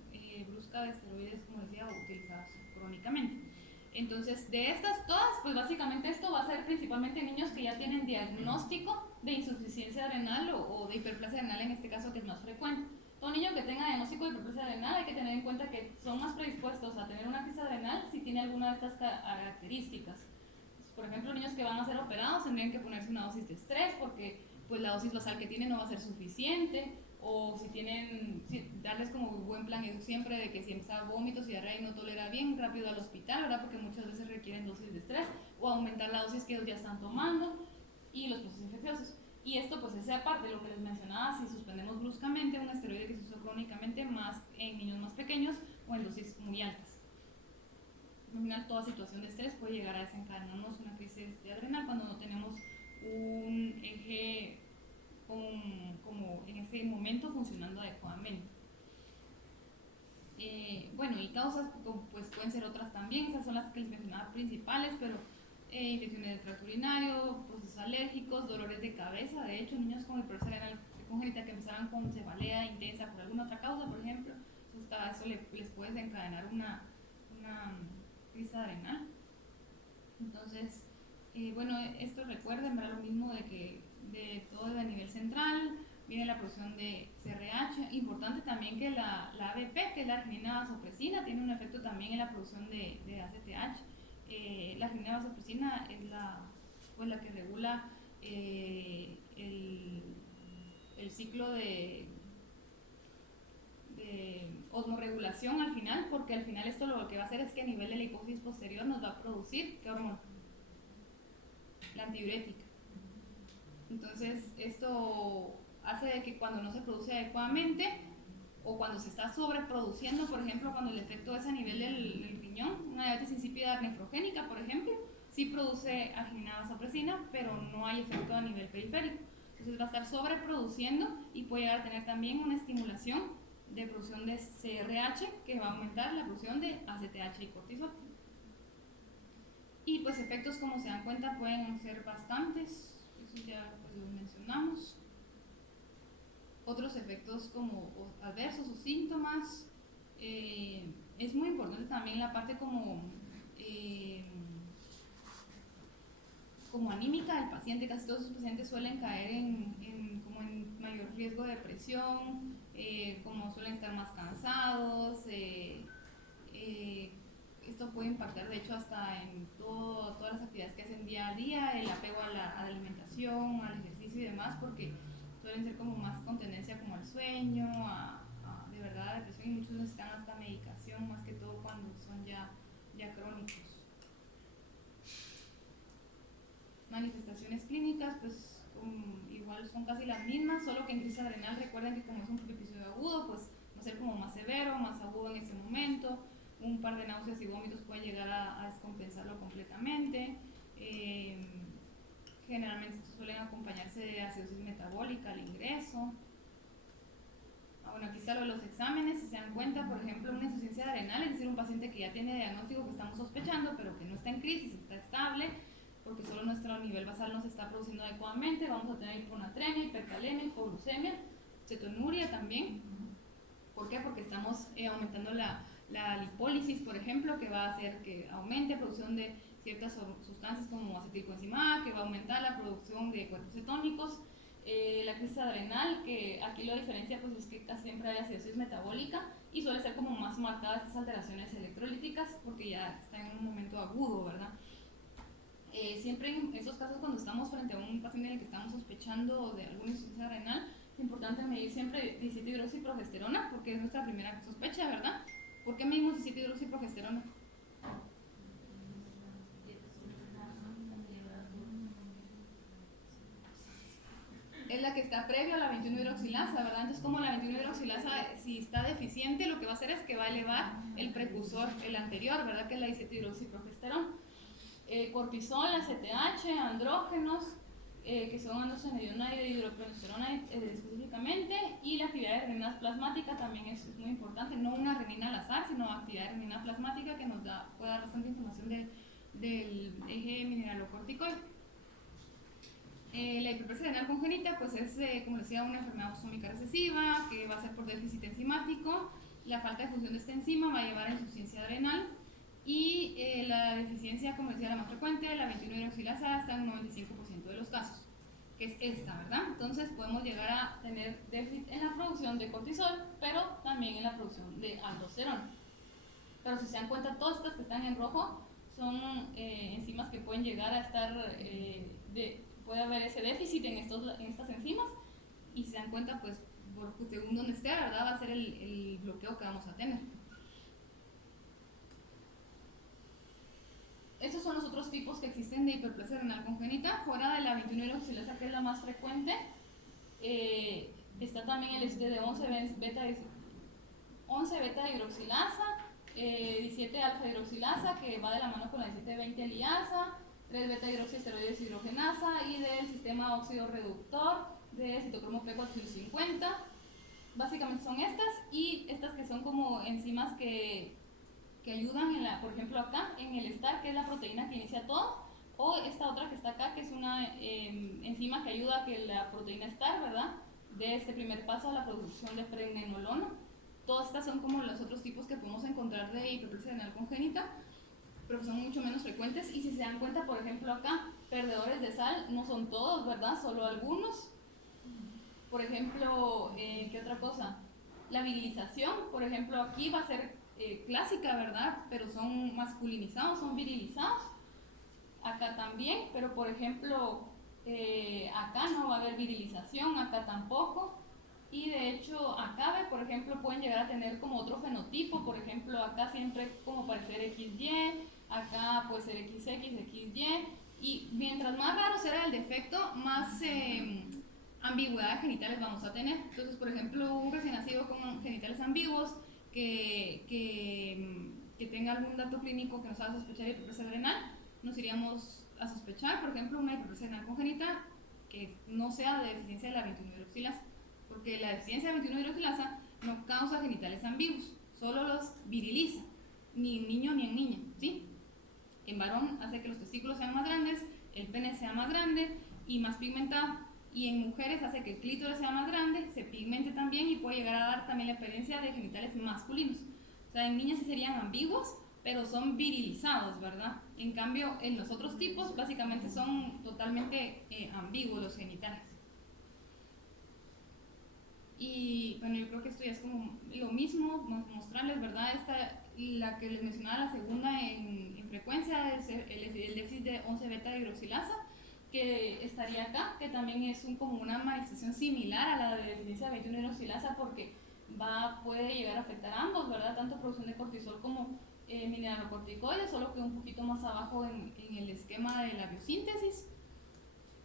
brusca de esteroides, como decía, utilizados crónicamente. Entonces, de estas todas, pues básicamente esto va a ser principalmente niños que ya tienen diagnóstico de insuficiencia adrenal o de hiperplasia adrenal en este caso, que es más frecuente. Todo niño que tenga diagnóstico de hiperplasia adrenal hay que tener en cuenta que son más predispuestos a tener una crisis adrenal si tiene alguna de estas características. Entonces, por ejemplo, niños que van a ser operados tendrían que ponerse una dosis de estrés porque pues la dosis basal que tienen no va a ser suficiente, o si tienen, darles como buen plan siempre de que si empieza vómitos y diarrea y no tolera bien, rápido al hospital, ¿verdad? Porque muchas veces requieren dosis de estrés, o aumentar la dosis que ellos ya están tomando, y los procesos infecciosos. Y esto pues es aparte de lo que les mencionaba, si suspendemos bruscamente un esteroide que se usa crónicamente más en niños más pequeños o en dosis muy altas. Al final toda situación de estrés puede llegar a desencadenarnos una crisis de adrenal cuando no tenemos un eje como en ese momento funcionando adecuadamente. Bueno, y causas pues pueden ser otras también, esas son las que les mencionaba principales, pero infecciones del tracto urinario, procesos alérgicos, dolores de cabeza, de hecho niños con hiperplasia adrenal congénita que empezaban con cefalea intensa por alguna otra causa, por ejemplo, eso les puede desencadenar una crisis adrenal. Entonces, bueno, esto recuerden, ¿verdad? Lo mismo de que de todo a nivel central, viene la producción de CRH. Importante también que la ABP, que es la arginina vasopresina, tiene un efecto también en la producción de ACTH. La arginina vasopresina es la que regula el ciclo de osmorregulación al final, porque al final esto lo que va a hacer es que a nivel de la hipófisis posterior nos va a producir, ¿qué hormona? La antidiurética. Entonces esto hace de que cuando no se produce adecuadamente o cuando se está sobreproduciendo, por ejemplo, cuando el efecto es a nivel del riñón, una diabetes insípida nefrogénica, por ejemplo, sí produce arginina vasopresina, pero no hay efecto a nivel periférico. Entonces va a estar sobreproduciendo y puede llegar a tener también una estimulación de producción de CRH que va a aumentar la producción de ACTH y cortisol. Y pues efectos, como se dan cuenta, pueden ser bastantes, eso ya pues los mencionamos. Otros efectos como adversos o síntomas, es muy importante también la parte como anímica del paciente. Casi todos los pacientes suelen caer como en mayor riesgo de depresión, como suelen estar más cansados, esto puede impactar de hecho hasta en todas las actividades que hacen día a día, el apego a la alimentación, al ejercicio y demás, porque suelen ser como más con tendencia como al sueño, de verdad a depresión, y muchos necesitan hasta medicación, más que todo cuando son ya crónicos. manifestaciones clínicas, pues igual son casi las mismas, solo que en crisis adrenal recuerden que como es un episodio agudo, pues va a ser como más severo, más agudo en ese momento. Un par de náuseas y vómitos pueden llegar a descompensarlo completamente. Generalmente suelen acompañarse de acidosis metabólica al ingreso. Bueno, aquí está lo de los exámenes. Si se dan cuenta, por ejemplo, una insuficiencia adrenal, es decir, un paciente que ya tiene diagnóstico que estamos sospechando, pero que no está en crisis, está estable, porque solo nuestro nivel basal no se está produciendo adecuadamente. Vamos a tener hiponatremia, hipercalemia, hipoglucemia, cetonuria también. ¿Por qué? Porque estamos aumentando la lipólisis, por ejemplo, que va a hacer que aumente la producción de ciertas sustancias como acetilcoenzima A, que va a aumentar la producción de cuerpos cetónicos. La crisis adrenal, que aquí la diferencia pues, es que casi siempre hay acidosis metabólica y suele ser como más marcadas estas alteraciones electrolíticas porque ya está en un momento agudo, ¿verdad? Siempre en esos casos cuando estamos frente a un paciente en el que estamos sospechando de alguna insuficiencia adrenal, es importante medir siempre 17-hidroxiprogesterona porque es nuestra primera sospecha, ¿verdad? ¿Por qué medimos 17-hidroxiprogesterona? Es la que está previo a la 21-hidroxilasa, ¿verdad? Entonces, como la 21-hidroxilasa, si está deficiente, lo que va a hacer es que va a elevar el precursor, el anterior, ¿verdad? Que es la 17-hidroxiprogesterona. Cortisol, ACTH, andrógenos, que son androstenediona y de hidroprogesterona específicamente, y la actividad de renina plasmática también es muy importante, no una renina al azar, sino actividad de renina plasmática que nos puede dar bastante información del eje mineralocorticoide. La hiperplasia renal congénita pues es, como decía, una enfermedad autosómica recesiva que va a ser por déficit enzimático. La falta de función de esta enzima va a llevar a insuficiencia adrenal y la deficiencia, como decía, la más frecuente, la 21-hidroxilasa, está en un 95% de los casos, que es esta, ¿verdad? Entonces podemos llegar a tener déficit en la producción de cortisol, pero también en la producción de aldosterona. Pero si se dan cuenta, todas estas que están en rojo son enzimas que pueden llegar a estar puede haber ese déficit en estas enzimas y si se dan cuenta, pues según donde esté, ¿verdad? Va a ser el bloqueo que vamos a tener. Estos son los otros tipos que existen de hiperplasia renal congénita, fuera de la 21-hidroxilasa, que es la más frecuente. Está también el de 11 beta hidroxilasa, 17 alfa hidroxilasa, que va de la mano con la 17-20 liasa, 3 beta hidroxiesteroides hidrogenasa y del sistema óxido reductor de citocromo P450. Básicamente son estas y estas que son como enzimas que ayudan, por ejemplo acá en el STAR, que es la proteína que inicia todo, o esta otra que está acá, que es una enzima que ayuda a que la proteína STAR, ¿verdad?, de este primer paso a la producción de pregnenolona. Todas estas son como los otros tipos que podemos encontrar de hiperplasia renal congénita, pero que son mucho menos frecuentes. Y si se dan cuenta, por ejemplo acá, perdedores de sal no son todos, ¿verdad?, solo algunos. Por ejemplo, ¿qué otra cosa? La virilización, por ejemplo, aquí va a ser clásica, ¿verdad?, pero son masculinizados, son virilizados. Acá también, pero por ejemplo, acá no va a haber virilización, acá tampoco. Y de hecho, acá, por ejemplo, pueden llegar a tener como otro fenotipo. Por ejemplo, acá siempre como parecer XY, acá puede ser XX, XY. Y mientras más raro será el defecto, más ambigüedad de genitales vamos a tener. Entonces, por ejemplo, un recién nacido con genitales ambiguos que tenga algún dato clínico que nos haga sospechar de hiperplasia adrenal, nos iríamos a sospechar, por ejemplo, una hiperplasia adrenal congénita que no sea de deficiencia de la 21-hidroxilasa, porque la deficiencia de 21-hidroxilasa no causa genitales ambiguos, solo los viriliza, ni en niño ni en niña, ¿sí? En varón hace que los testículos sean más grandes, el pene sea más grande y más pigmentado, y en mujeres hace que el clítoris sea más grande, se pigmente también y puede llegar a dar también la experiencia de genitales masculinos. O sea, en niñas sí serían ambiguos, pero son virilizados, ¿verdad? En cambio, en los otros tipos básicamente son totalmente ambiguos los genitales. Y bueno, yo creo que esto ya es como lo mismo, mostrarles, ¿verdad? La que les mencionaba, la segunda en frecuencia, es el déficit de 11 beta hidroxilasa, que estaría acá, que también es como una manifestación similar a la de deficiencia de 21-hidroxilasa, porque puede llegar a afectar a ambos, ¿verdad? Tanto producción de cortisol como mineralocorticoides, solo que un poquito más abajo en el esquema de la biosíntesis.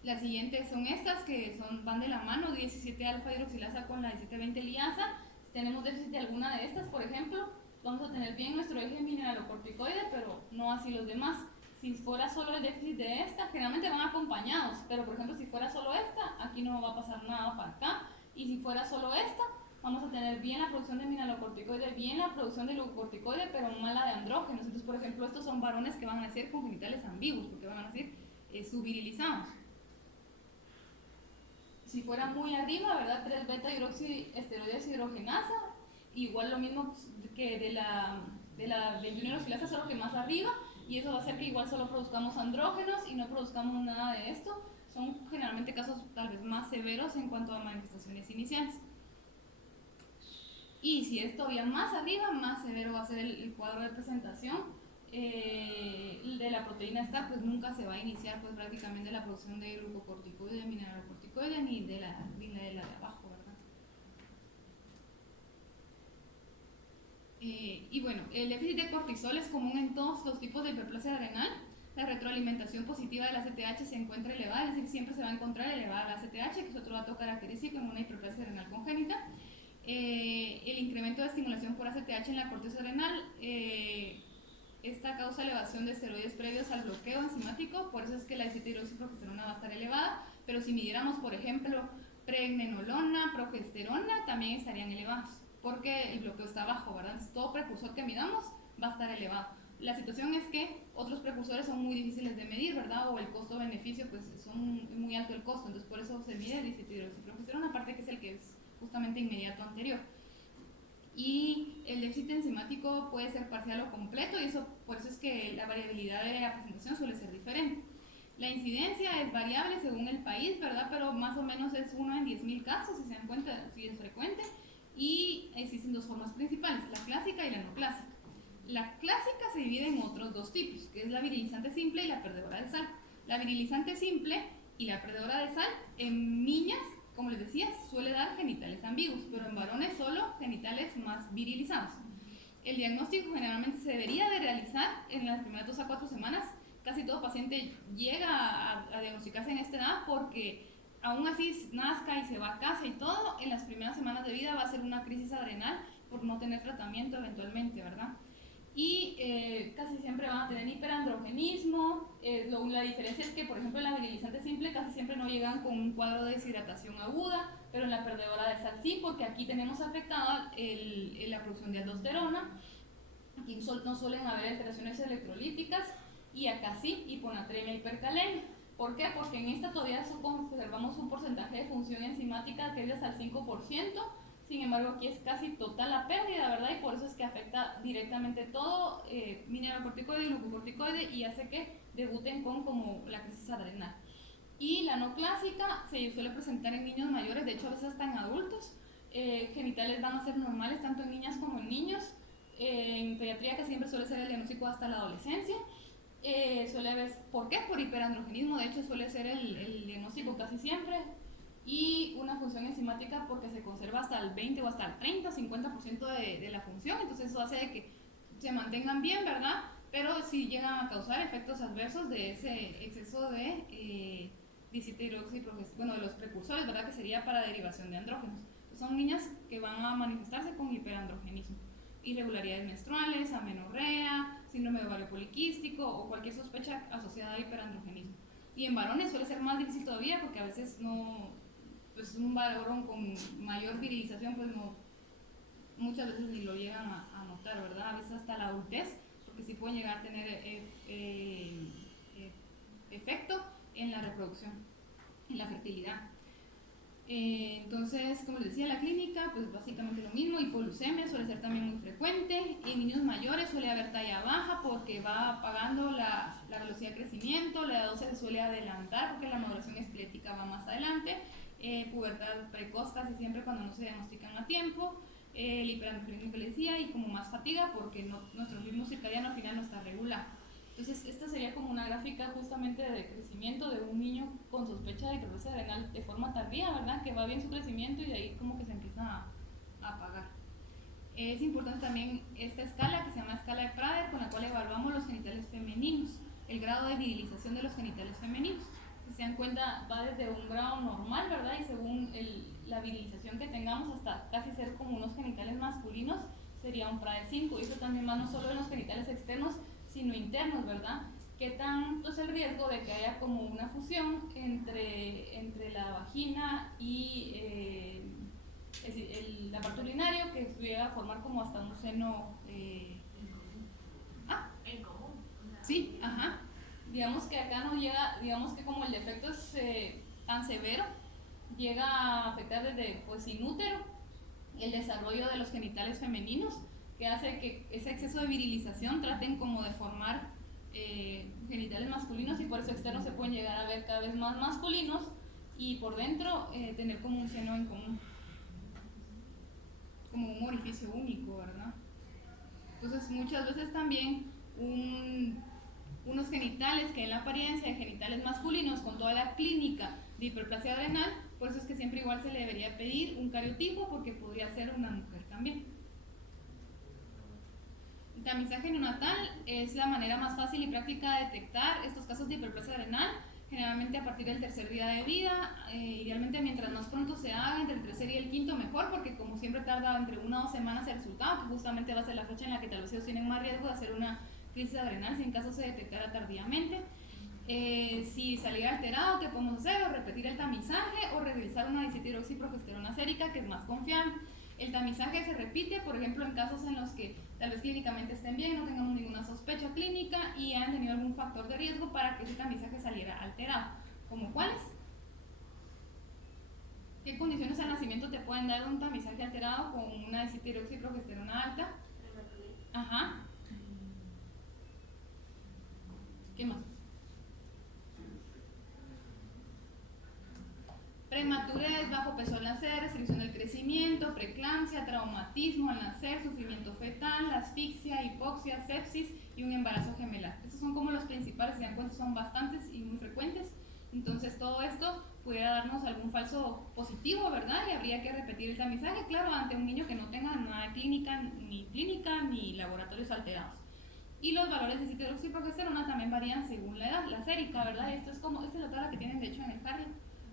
Las siguientes son estas, que van de la mano, 17 alfa hidroxilasa con la 1720 liasa. Si tenemos déficit de alguna de estas, por ejemplo, vamos a tener bien nuestro eje mineralocorticoide, pero no así los demás. Si fuera solo el déficit de esta, generalmente van acompañados, pero por ejemplo si fuera solo esta, aquí no va a pasar nada para acá. Y si fuera solo esta, vamos a tener bien la producción de mineralocorticoide, bien la producción de glucocorticoide, pero mala de andrógenos. Entonces, por ejemplo, estos son varones que van a nacer con genitales ambiguos, porque van a nacer subvirilizados. Si fuera muy arriba, ¿verdad? 3 beta hidroxiesteroides hidrogenasa, igual lo mismo que de la 21 hidroxilasa, solo que más arriba, y eso va a hacer que igual solo produzcamos andrógenos y no produzcamos nada de esto. Son generalmente casos tal vez más severos en cuanto a manifestaciones iniciales. Y si es todavía más arriba, más severo va a ser el cuadro de presentación. De la proteína STAR, pues nunca se va a iniciar pues prácticamente la producción de glucocorticoide, de mineralocorticoide, ni de la de abajo, ¿verdad? Y bueno, el déficit de cortisol es común en todos los tipos de hiperplasia adrenal. La retroalimentación positiva de la ACTH se encuentra elevada, es decir, siempre se va a encontrar elevada la ACTH, que es otro dato característico en una hiperplasia adrenal congénita. El incremento de estimulación por ACTH en la corteza adrenal, esta causa elevación de esteroides previos al bloqueo enzimático, por eso es que la 17-hidroxiprogesterona va a estar elevada, pero si midiéramos, por ejemplo, pregnenolona, progesterona, también estarían elevados, porque el bloqueo está bajo, ¿verdad? Entonces, todo precursor que midamos va a estar elevado. La situación es que otros precursores son muy difíciles de medir, ¿verdad? O el costo-beneficio, pues son muy alto el costo, entonces por eso se mide el 17-hidroxiprogesterona, aparte que es el que es justamente inmediato anterior. Y el déficit enzimático puede ser parcial o completo, y por eso es que la variabilidad de la presentación suele ser diferente. La incidencia es variable según el país, ¿verdad? Pero más o menos es 1 en 10.000 casos, si se dan cuenta, si es frecuente. Y existen dos formas principales, la clásica y la no clásica. La clásica se divide en otros dos tipos, que es la virilizante simple y la perdedora de sal. La virilizante simple y la perdedora de sal en niñas, como les decía, suele dar genitales ambiguos, pero en varones solo genitales más virilizados. El diagnóstico generalmente se debería de realizar en las primeras 2 a 4 semanas. Casi todo paciente llega a diagnosticarse en esta edad porque aún así nazca y se va a casa y todo, en las primeras semanas de vida va a ser una crisis adrenal por no tener tratamiento eventualmente, ¿verdad? Y casi siempre van a tener hiperandrogenismo. La diferencia es que, por ejemplo, en la virilizante simple casi siempre no llegan con un cuadro de deshidratación aguda, pero en la perdedora de sal sí, porque aquí tenemos afectada la producción de aldosterona. Aquí no suelen haber alteraciones electrolíticas, y acá sí, hiponatremia, hipercalemia. ¿Por qué? Porque en esta todavía observamos un porcentaje de función enzimática que es de hasta el 5%. Sin embargo, aquí es casi total la pérdida, ¿verdad? Y por eso es que afecta directamente todo, mineralocorticoide y glucocorticoide, y hace que debuten con como la crisis adrenal. Y la no clásica se suele presentar en niños mayores, de hecho a veces hasta en adultos. Genitales van a ser normales tanto en niñas como en niños. En pediatría, que siempre suele ser el diagnóstico hasta la adolescencia. Suele haber, ¿por qué? Por hiperandrogenismo, de hecho suele ser el diagnóstico casi siempre. Y una función enzimática porque se conserva hasta el 20 o hasta el 30, 50% de la función, entonces eso hace de que se mantengan bien, ¿verdad? Pero sí llegan a causar efectos adversos de ese exceso de 17-hidroxiprogesterona, bueno, de los precursores, ¿verdad? Que sería para derivación de andrógenos. Son niñas que van a manifestarse con hiperandrogenismo, irregularidades menstruales, amenorrea, síndrome de ovario poliquístico o cualquier sospecha asociada a hiperandrogenismo. Y en varones suele ser más difícil todavía porque a veces no, pues un varón con mayor virilización pues no, muchas veces ni lo llegan a notar, ¿verdad? A veces hasta la adultez, porque sí pueden llegar a tener efecto en la reproducción, en la fertilidad. Entonces, como les decía, la clínica, pues básicamente lo mismo. Hipoglucemia suele ser también muy frecuente. En niños mayores suele haber talla baja porque va apagando la velocidad de crecimiento, la edad se suele adelantar porque la maduración esquelética va más adelante. Pubertad precoz casi siempre cuando no se diagnostican a tiempo. El hiperandrogenismo que les decía, y como más fatiga porque nuestro ritmo circadiano al final no está regulado. Entonces, esta sería como una gráfica justamente de crecimiento de un niño con sospecha de hiperplasia adrenal de forma tardía, ¿verdad? Que va bien su crecimiento y de ahí como que se empieza a apagar. Es importante también esta escala que se llama escala de Prader, con la cual evaluamos los genitales femeninos, el grado de virilización de los genitales femeninos. Si se dan cuenta, va desde un grado normal, ¿verdad? Y según la virilización que tengamos hasta casi ser como unos genitales masculinos, sería un PRAE 5. Y eso también va no solo en los genitales externos, sino internos, ¿verdad? ¿Qué tanto es el riesgo de que haya como una fusión entre la vagina y el aparato urinario, que pudiera formar como hasta un seno? En común. Sí, ajá. Digamos que acá no llega, digamos que como el defecto es tan severo, llega a afectar desde pues sin útero el desarrollo de los genitales femeninos, que hace que ese exceso de virilización traten como de formar genitales masculinos, y por eso externos se pueden llegar a ver cada vez más masculinos y por dentro tener como un seno en común, como un orificio único, ¿verdad? Entonces muchas veces también unos genitales que en la apariencia de genitales masculinos con toda la clínica de hiperplasia adrenal, por eso es que siempre igual se le debería pedir un cariotipo, porque podría ser una mujer también. El tamizaje neonatal es la manera más fácil y práctica de detectar estos casos de hiperplasia adrenal, generalmente a partir del tercer día de vida, idealmente mientras más pronto se haga, entre el tercer y el quinto mejor, porque como siempre tarda entre 1 o 2 semanas el resultado, que justamente va a ser la fecha en la que tal vez ellos tienen más riesgo de hacer una crisis adrenal si en caso se detectara tardíamente. Si saliera alterado, ¿qué podemos hacer? O repetir el tamizaje o realizar una 17-hidroxiprogesterona sérica, que es más confiable. El tamizaje se repite, por ejemplo, en casos en los que tal vez clínicamente estén bien, no tengamos ninguna sospecha clínica y hayan tenido algún factor de riesgo para que ese tamizaje saliera alterado. ¿Como cuáles? ¿Qué condiciones al nacimiento te pueden dar un tamizaje alterado con una 17-hidroxiprogesterona alta? Ajá. ¿Qué más? Prematurez, bajo peso al nacer, restricción del crecimiento, preeclampsia, traumatismo al nacer, sufrimiento fetal, asfixia, hipoxia, sepsis y un embarazo gemelar. Estos son como los principales, si se dan cuenta son bastantes y muy frecuentes. Entonces todo esto pudiera darnos algún falso positivo, ¿verdad? Y habría que repetir el tamizaje, claro, ante un niño que no tenga nada clínica ni laboratorios alterados. Y los valores de hidroxiprogesterona también varían según la edad, la sérica, ¿verdad? Esta es la tabla que tienen de hecho en el Harry,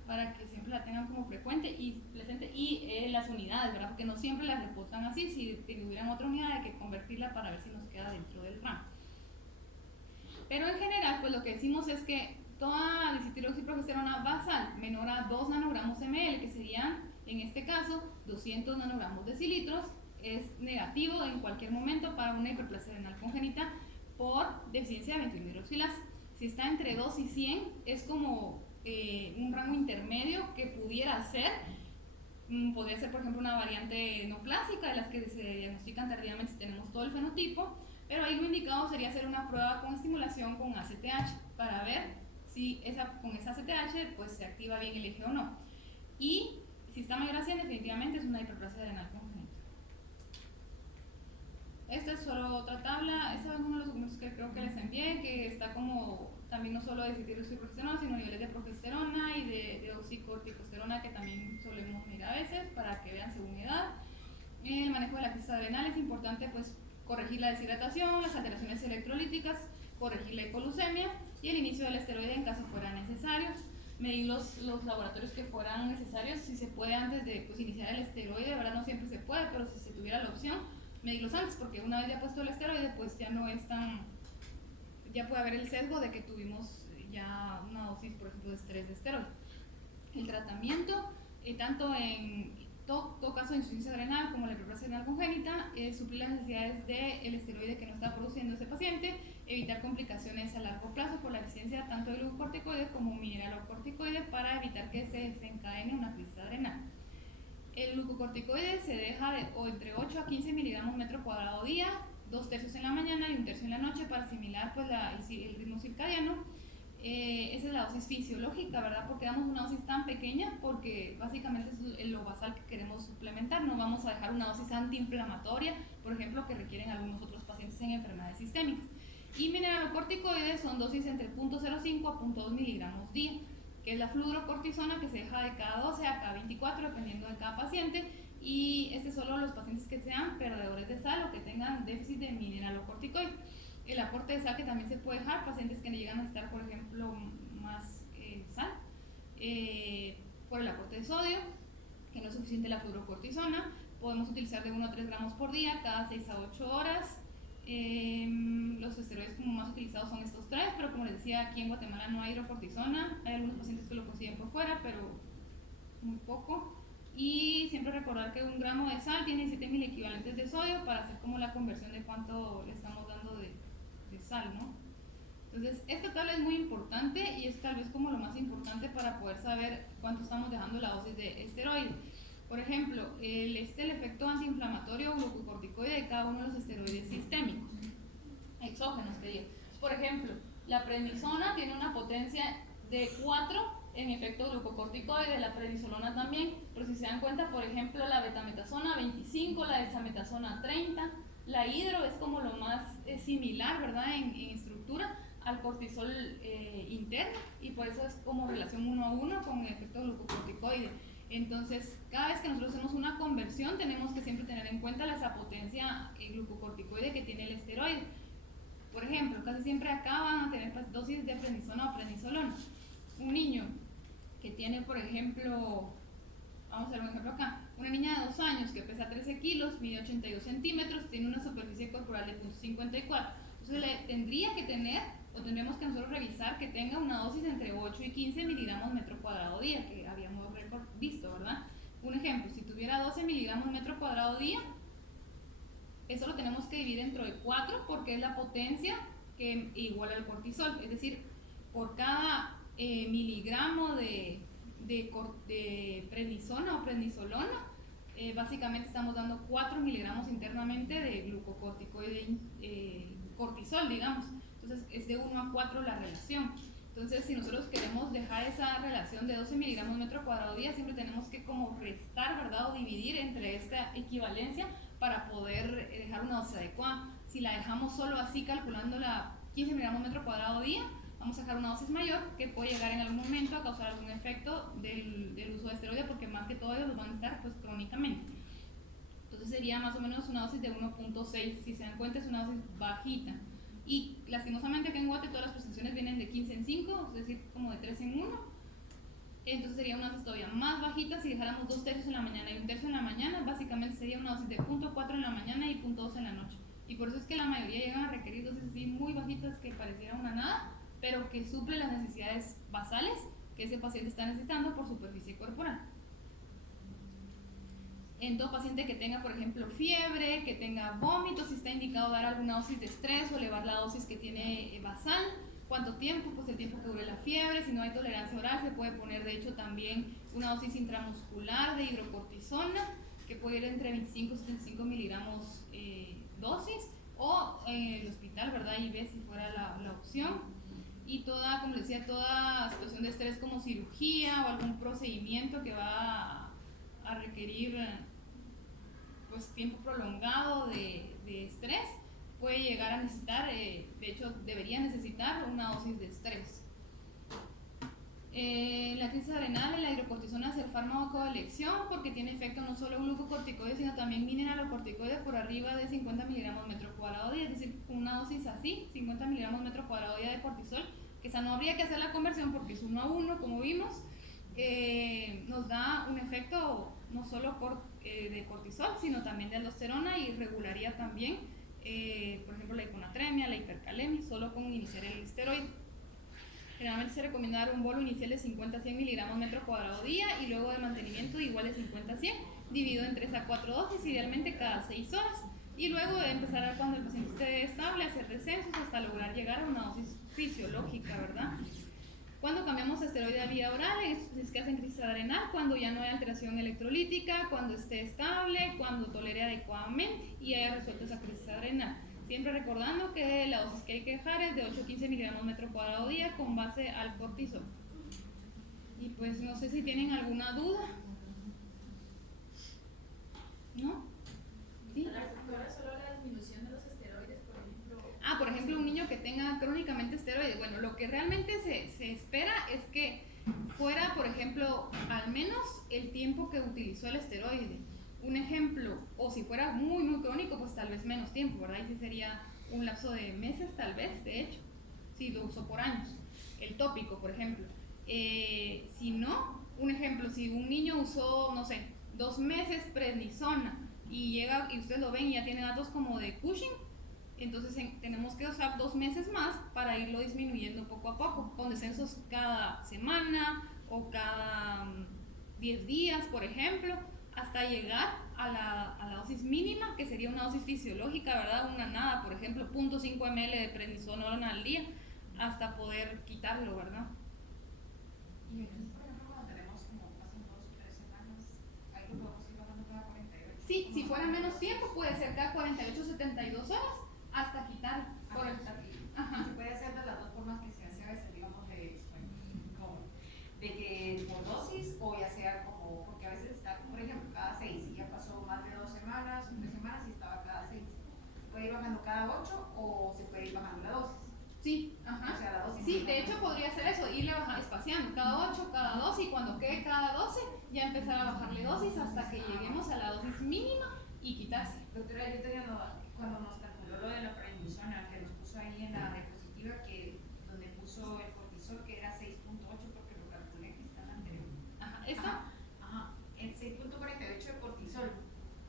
para que siempre la tengan como frecuente y presente, y las unidades, ¿verdad? Porque no siempre las reportan así, si tuvieran otra unidad hay que convertirla para ver si nos queda dentro del rango. Pero en general, pues lo que decimos es que toda hidroxiprogesterona basal menor a 2 nanogramos ml, que serían en este caso 200 nanogramos decilitros, es negativo en cualquier momento para una hiperplasia adrenal congénita por deficiencia de 21-hidroxilasa. Si está entre 2 y 100 es como un rango intermedio que pudiera ser, podría ser por ejemplo una variante no clásica de las que se diagnostican tardíamente si tenemos todo el fenotipo, pero ahí lo indicado sería hacer una prueba con estimulación con ACTH para ver si con esa ACTH pues se activa bien el eje o no. Y si está mayor a 100 definitivamente es una hiperplasia adrenal congénita. Esta es solo otra tabla, este es uno de los documentos que creo que les envié, que está como también no solo de hidroxiprogesterona, sino niveles de progesterona y de oxicorticosterona, que también solemos mirar a veces para que vean según edad. El manejo de la crisis adrenal es importante, pues corregir la deshidratación, las alteraciones electrolíticas, corregir la hipoglucemia y el inicio del esteroide en caso fuera necesario. Medir los laboratorios que fueran necesarios, si se puede antes de pues, iniciar el esteroide, de verdad no siempre se puede, pero si se tuviera la opción, medirlos antes, porque una vez ya puesto el esteroide, pues ya no es tan, ya puede haber el sesgo de que tuvimos ya una dosis, por ejemplo, de estrés de esteroide. El tratamiento, tanto en todo caso de insuficiencia adrenal como la hiperplasia adrenal congénita, suplir las necesidades del esteroide que no está produciendo ese paciente, evitar complicaciones a largo plazo por la deficiencia tanto de glucocorticoides como mineralocorticoides para evitar que se desencadene una crisis adrenal. El glucocorticoide se deja entre 8 a 15 miligramos metro cuadrado día, 2/3 en la mañana y 1/3 en la noche para asimilar pues, el ritmo circadiano. Esa es la dosis fisiológica, ¿verdad? Porque damos una dosis tan pequeña porque básicamente es lo basal que queremos suplementar. No vamos a dejar una dosis antiinflamatoria, por ejemplo, que requieren algunos otros pacientes en enfermedades sistémicas. Y mineralocorticoides son dosis entre 0.05 a 0.2 miligramos día, que es la fluorocortisona, que se deja de cada 12 a cada 24 dependiendo de cada paciente, y solo los pacientes que sean perdedores de sal o que tengan déficit de mineralocorticoides. El aporte de sal que también se puede dejar, pacientes que llegan a estar, por ejemplo, más sal, por el aporte de sodio, que no es suficiente la fluorocortisona. Podemos utilizar de 1 a 3 gramos por día, cada 6 a 8 horas. Los esteroides como más utilizados son estos tres, pero como les decía, aquí en Guatemala no hay hidrocortisona. Hay algunos pacientes que lo consiguen por fuera, pero muy poco. Y siempre recordar que 1 gramo de sal tiene 7 mil equivalentes de sodio para hacer como la conversión de cuánto le estamos dando de sal, ¿no? Entonces, esta tabla es muy importante y es tal vez como lo más importante para poder saber cuánto estamos dejando la dosis de esteroide. Por ejemplo, el efecto antiinflamatorio o glucocorticoide de cada uno de los esteroides sistémicos, exógenos que digo. Por ejemplo, la prednisona tiene una potencia de 4 en efecto glucocorticoide, la prednisolona también, pero si se dan cuenta, por ejemplo, la betametasona 25, la dexametasona 30, la hidro es como lo más similar, ¿verdad?, en estructura al cortisol interno, y por eso es como relación 1 a 1 con el efecto glucocorticoide. Entonces, cada vez que nosotros hacemos una conversión, tenemos que siempre tener en cuenta esa potencia glucocorticoide que tiene el esteroide. Por ejemplo, casi siempre acá van a tener dosis de prednisona o prednisolona. Un niño que tiene, por ejemplo, vamos a hacer un ejemplo acá, una niña de 2 años que pesa 13 kilos, mide 82 centímetros, tiene una superficie corporal de 0.54. Entonces le tendría que tener, o tendremos que nosotros revisar que tenga una dosis entre 8 y 15 miligramos metro cuadrado día, que habíamos visto, ¿verdad? Un ejemplo, si tuviera 12 miligramos metro cuadrado día, eso lo tenemos que dividir entre 4 porque es la potencia que iguala al cortisol, es decir, por cada miligramo de prednisona o prednisolona, básicamente estamos dando 4 miligramos internamente de glucocorticoide, cortisol, digamos. Entonces es de 1 a 4 la relación. Entonces, si nosotros queremos dejar esa relación de 12 miligramos metro cuadrado día, siempre tenemos que como restar, ¿verdad?, o dividir entre esta equivalencia para poder dejar una dosis adecuada. Si la dejamos solo así, calculándola 15 miligramos metro cuadrado día, vamos a dejar una dosis mayor que puede llegar en algún momento a causar algún efecto del uso de esteroides, porque más que todo ellos los van a estar pues crónicamente. Entonces sería más o menos una dosis de 1.6, si se dan cuenta es una dosis bajita. Y lastimosamente acá en Guate todas las prescripciones vienen de 15 en 5, es decir, como de 3 en 1. Entonces sería una dosis todavía más bajita si dejáramos 2 tercios en la mañana y 1 tercio en la mañana. Básicamente sería una dosis de 0.4 en la mañana y 0.2 en la noche. Y por eso es que la mayoría llegan a requerir dosis así muy bajitas que pareciera una nada, pero que suple las necesidades basales que ese paciente está necesitando por superficie corporal. En todo paciente que tenga, por ejemplo, fiebre, que tenga vómitos, si está indicado dar alguna dosis de estrés o elevar la dosis que tiene basal. ¿Cuánto tiempo? Pues el tiempo que dure la fiebre. Si no hay tolerancia oral, se puede poner de hecho también una dosis intramuscular de hidrocortisona, que puede ir entre 25 y 75 miligramos dosis, o en el hospital, ¿verdad? Y ve si fuera la opción. Y toda, como les decía, toda situación de estrés como cirugía o algún procedimiento que va a requerir pues tiempo prolongado de estrés, puede llegar a necesitar, de hecho debería necesitar una dosis de estrés. La crisis adrenal, la hidrocortisona es el fármaco de elección porque tiene efecto no solo glucocorticoide, sino también mineralocorticoide por arriba de 50 miligramos metro cuadrado día, es decir, con una dosis así, 50 miligramos metro cuadrado día de cortisol, que esa no habría que hacer la conversión porque es 1 a 1, como vimos, nos da un efecto no solo de cortisol, sino también de aldosterona, y regularía también, por ejemplo, la hiponatremia, la hipercalemia, solo con iniciar el esteroide. Generalmente se recomienda dar un bolo inicial de 50 a 100 miligramos metro cuadrado día y luego de mantenimiento igual de 50 a 100, dividido en 3 a 4 dosis, idealmente cada 6 horas. Y luego de empezar cuando el paciente esté estable, hacer descensos hasta lograr llegar a una dosis fisiológica, ¿verdad? Cuando cambiamos esteroide a vía oral, es que hacen crisis adrenal, cuando ya no hay alteración electrolítica, cuando esté estable, cuando tolere adecuadamente y haya resuelto esa crisis adrenal. Siempre recordando que la dosis que hay que dejar es de 8 a 15 miligramos metro cuadrado día con base al cortisol. Y pues no sé si tienen alguna duda. ¿No? ¿Sí? Ahora solo la disminución de los esteroides, por ejemplo. Por ejemplo, un niño que tenga crónicamente esteroides. Bueno, lo que realmente se espera es que fuera, por ejemplo, al menos el tiempo que utilizó el esteroide. Un ejemplo, o si fuera muy, muy crónico, pues tal vez menos tiempo, ¿verdad? Y sí sería un lapso de meses, tal vez, de hecho, si lo usó por años. El tópico, por ejemplo. Si no, un ejemplo, si un niño usó, no sé, 2 meses prednisona y llega y ustedes lo ven y ya tiene datos como de Cushing, entonces tenemos que usar 2 meses más para irlo disminuyendo poco a poco, con descensos cada semana o cada 10 días, por ejemplo, hasta llegar a la dosis mínima, que sería una dosis fisiológica, ¿verdad? Una nada, por ejemplo, 0.5 ml de prednisona al día, hasta poder quitarlo, ¿verdad? Y entonces, por ejemplo, cuando tenemos como pasan 2 o 3 semanas, ahí lo podemos ir bajando cada 48. Sí, si fuera menos tiempo, puede ser cada 48 o 72 horas hasta quitar. Ajá. Se puede hacer de las dos formas que se hace a veces, digamos, de que por dosis o ya sea como, porque a veces está, por ejemplo, cada 6 y ya pasó más de 2 semanas, 3 semanas y estaba cada 6. ¿Se puede ir bajando cada 8 o se puede ir bajando la dosis? Sí, ajá. O sea, la dosis. Sí, de hecho podría ser eso, irle bajando, espaciando cada 8, cada 12 y cuando quede cada 12 ya empezar a bajarle dosis hasta que lleguemos a la dosis mínima y quitarse. Doctora, yo tenía cuando nos calculó lo de la prednisona, que nos puso ahí en la diapositiva, que donde puso el cortisol, que era 6.8 porque lo calculé que está en la anterior. Ajá, ¿esta? Ajá, el 6.48 de cortisol.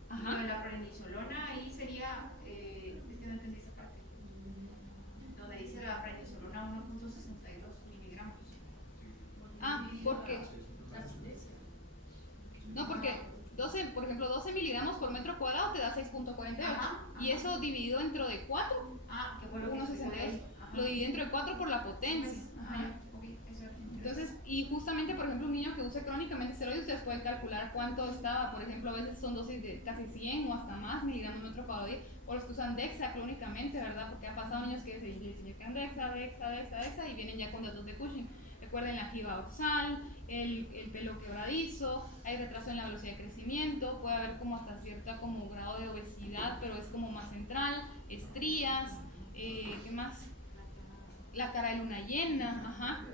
Ajá. Y lo de la prednisolona ahí sería, es que no entendí esa parte, donde dice la prednisolona 1.62 miligramos. Ah, ¿por qué? No, porque 12, por ejemplo, 12 miligramos por metro cuadrado te da 6.48 y eso dividido dentro de 4, que fue lo que 1.62, lo dividí entre 4 por la potencia. Ajá. Entonces, y justamente, por ejemplo, un niño que use crónicamente esteroides, ustedes pueden calcular cuánto estaba, por ejemplo, a veces son dosis de casi 100 o hasta más miligramos metro cuadrado día, o los que usan Dexa crónicamente, ¿verdad? Porque ha pasado niños que les inyectan Dexa y vienen ya con datos de Cushing. Recuerden la jiba oxal, el pelo quebradizo, hay retraso en la velocidad de crecimiento, puede haber como hasta cierta como grado de obesidad, pero es como más central, estrías, ¿qué más? La cara de luna llena, ajá.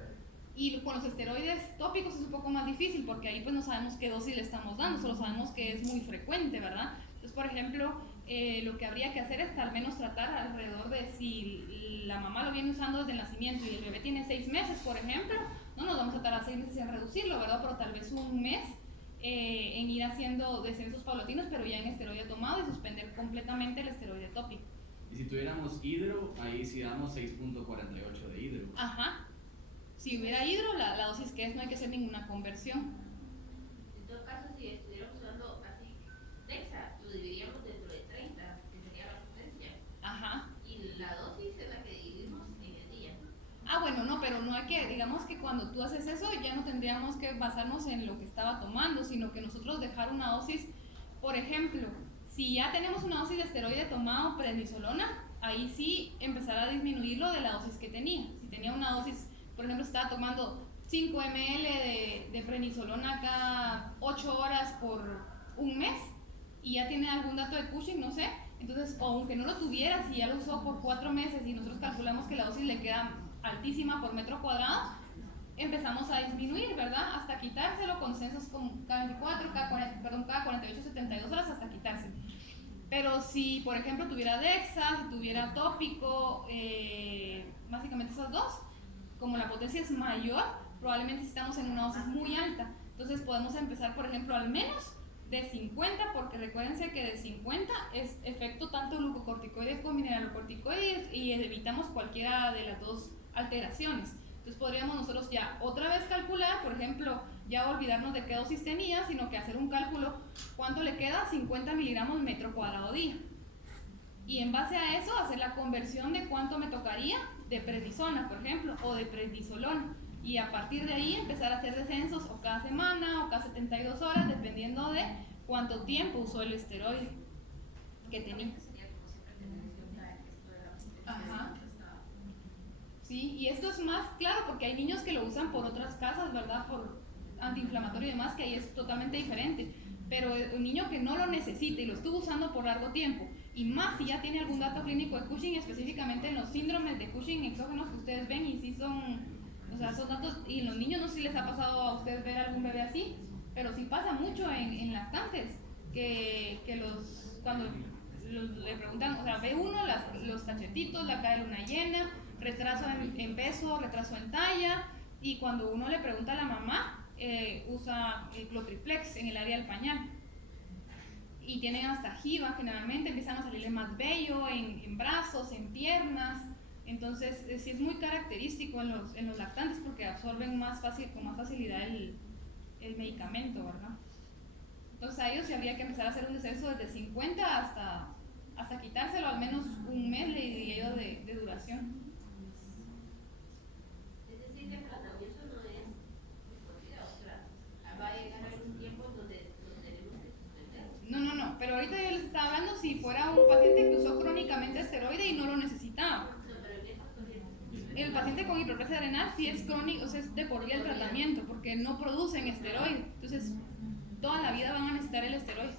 Y con los esteroides tópicos es un poco más difícil porque ahí pues no sabemos qué dosis le estamos dando, solo sabemos que es muy frecuente, ¿verdad? Entonces, por ejemplo, lo que habría que hacer es al menos tratar alrededor de si la mamá lo viene usando desde el nacimiento y el bebé tiene 6 meses, por ejemplo, no nos vamos a tardar 6 meses en reducirlo, ¿verdad? Pero tal vez un mes en ir haciendo descensos paulatinos, pero ya en esteroide tomado y suspender completamente el esteroide tópico. Y si tuviéramos hidro, ahí sí damos 6.48 de hidro. Ajá. Si hubiera hidro, la dosis que es, no hay que hacer ninguna conversión. En todo caso, si estuviéramos usando así Dexa, lo dividiríamos dentro de 30, que sería la potencia. Ajá. Y la dosis es la que dividimos en el día. Ah, bueno, no, pero no hay que, digamos que cuando tú haces eso, ya no tendríamos que basarnos en lo que estaba tomando, sino que nosotros dejar una dosis, por ejemplo, si ya tenemos una dosis de esteroide tomado, prednisolona, ahí sí empezar a disminuirlo de la dosis que tenía. Si tenía una dosis, por ejemplo, estaba tomando 5 ml de prednisolona cada 8 horas por un mes y ya tiene algún dato de Cushing, no sé, entonces, o aunque no lo tuviera, si ya lo usó por 4 meses y nosotros calculamos que la dosis le queda altísima por metro cuadrado, empezamos a disminuir, ¿verdad? Hasta quitárselo con censos como cada 24, cada 48, 72 horas hasta quitárselo. Pero si, por ejemplo, tuviera Dexa, si tuviera tópico, básicamente esas dos, como la potencia es mayor, probablemente estamos en una dosis muy alta. Entonces podemos empezar, por ejemplo, al menos de 50, porque recuérdense que de 50 es efecto tanto glucocorticoides como mineralocorticoides y evitamos cualquiera de las dos alteraciones. Entonces podríamos nosotros ya otra vez calcular, por ejemplo, ya olvidarnos de qué dosis tenía, sino que hacer un cálculo, ¿cuánto le queda? 50 miligramos metro cuadrado día. Y en base a eso hacer la conversión de cuánto me tocaría de prednisona, por ejemplo, o de prednisolona. Y a partir de ahí empezar a hacer descensos o cada semana o cada 72 horas, dependiendo de cuánto tiempo usó el esteroide que tenía. Ajá. Sí, y esto es más claro porque hay niños que lo usan por otras causas, ¿verdad? Por antiinflamatorio y demás, que ahí es totalmente diferente. Pero un niño que no lo necesita y lo estuvo usando por largo tiempo, y más si ya tiene algún dato clínico de Cushing, específicamente en los síndromes de Cushing exógenos que ustedes ven, y sí son, o sea, son datos, y en los niños no sé si les ha pasado a ustedes ver algún bebé así, pero sí pasa mucho en lactantes, que cuando le preguntan, o sea, ve uno los cachetitos, la cara de luna llena, retraso en peso, retraso en talla, y cuando uno le pregunta a la mamá, usa el Clotriplex en el área del pañal. Y tienen hasta jiba, generalmente empiezan a salirle más vello en brazos, en piernas. Entonces, sí es muy característico en los lactantes porque absorben con más facilidad el medicamento, ¿verdad? Entonces, a ellos sí habría que empezar a hacer un descenso desde 50 hasta quitárselo, al menos un mes, le diría yo, de duración. Es decir, que el tratamiento no es de por vida, o sea, va a llegar algún tiempo donde lo tenemos que suspender. No, pero ahorita yo les estaba hablando si fuera un paciente que usó crónicamente esteroide y no lo necesitaba. No, pero en estos pacientes. El paciente con hiperplasia adrenal sí es crónico, o sea, es de por vida el tratamiento porque no producen esteroide. Entonces, toda la vida van a necesitar el esteroide.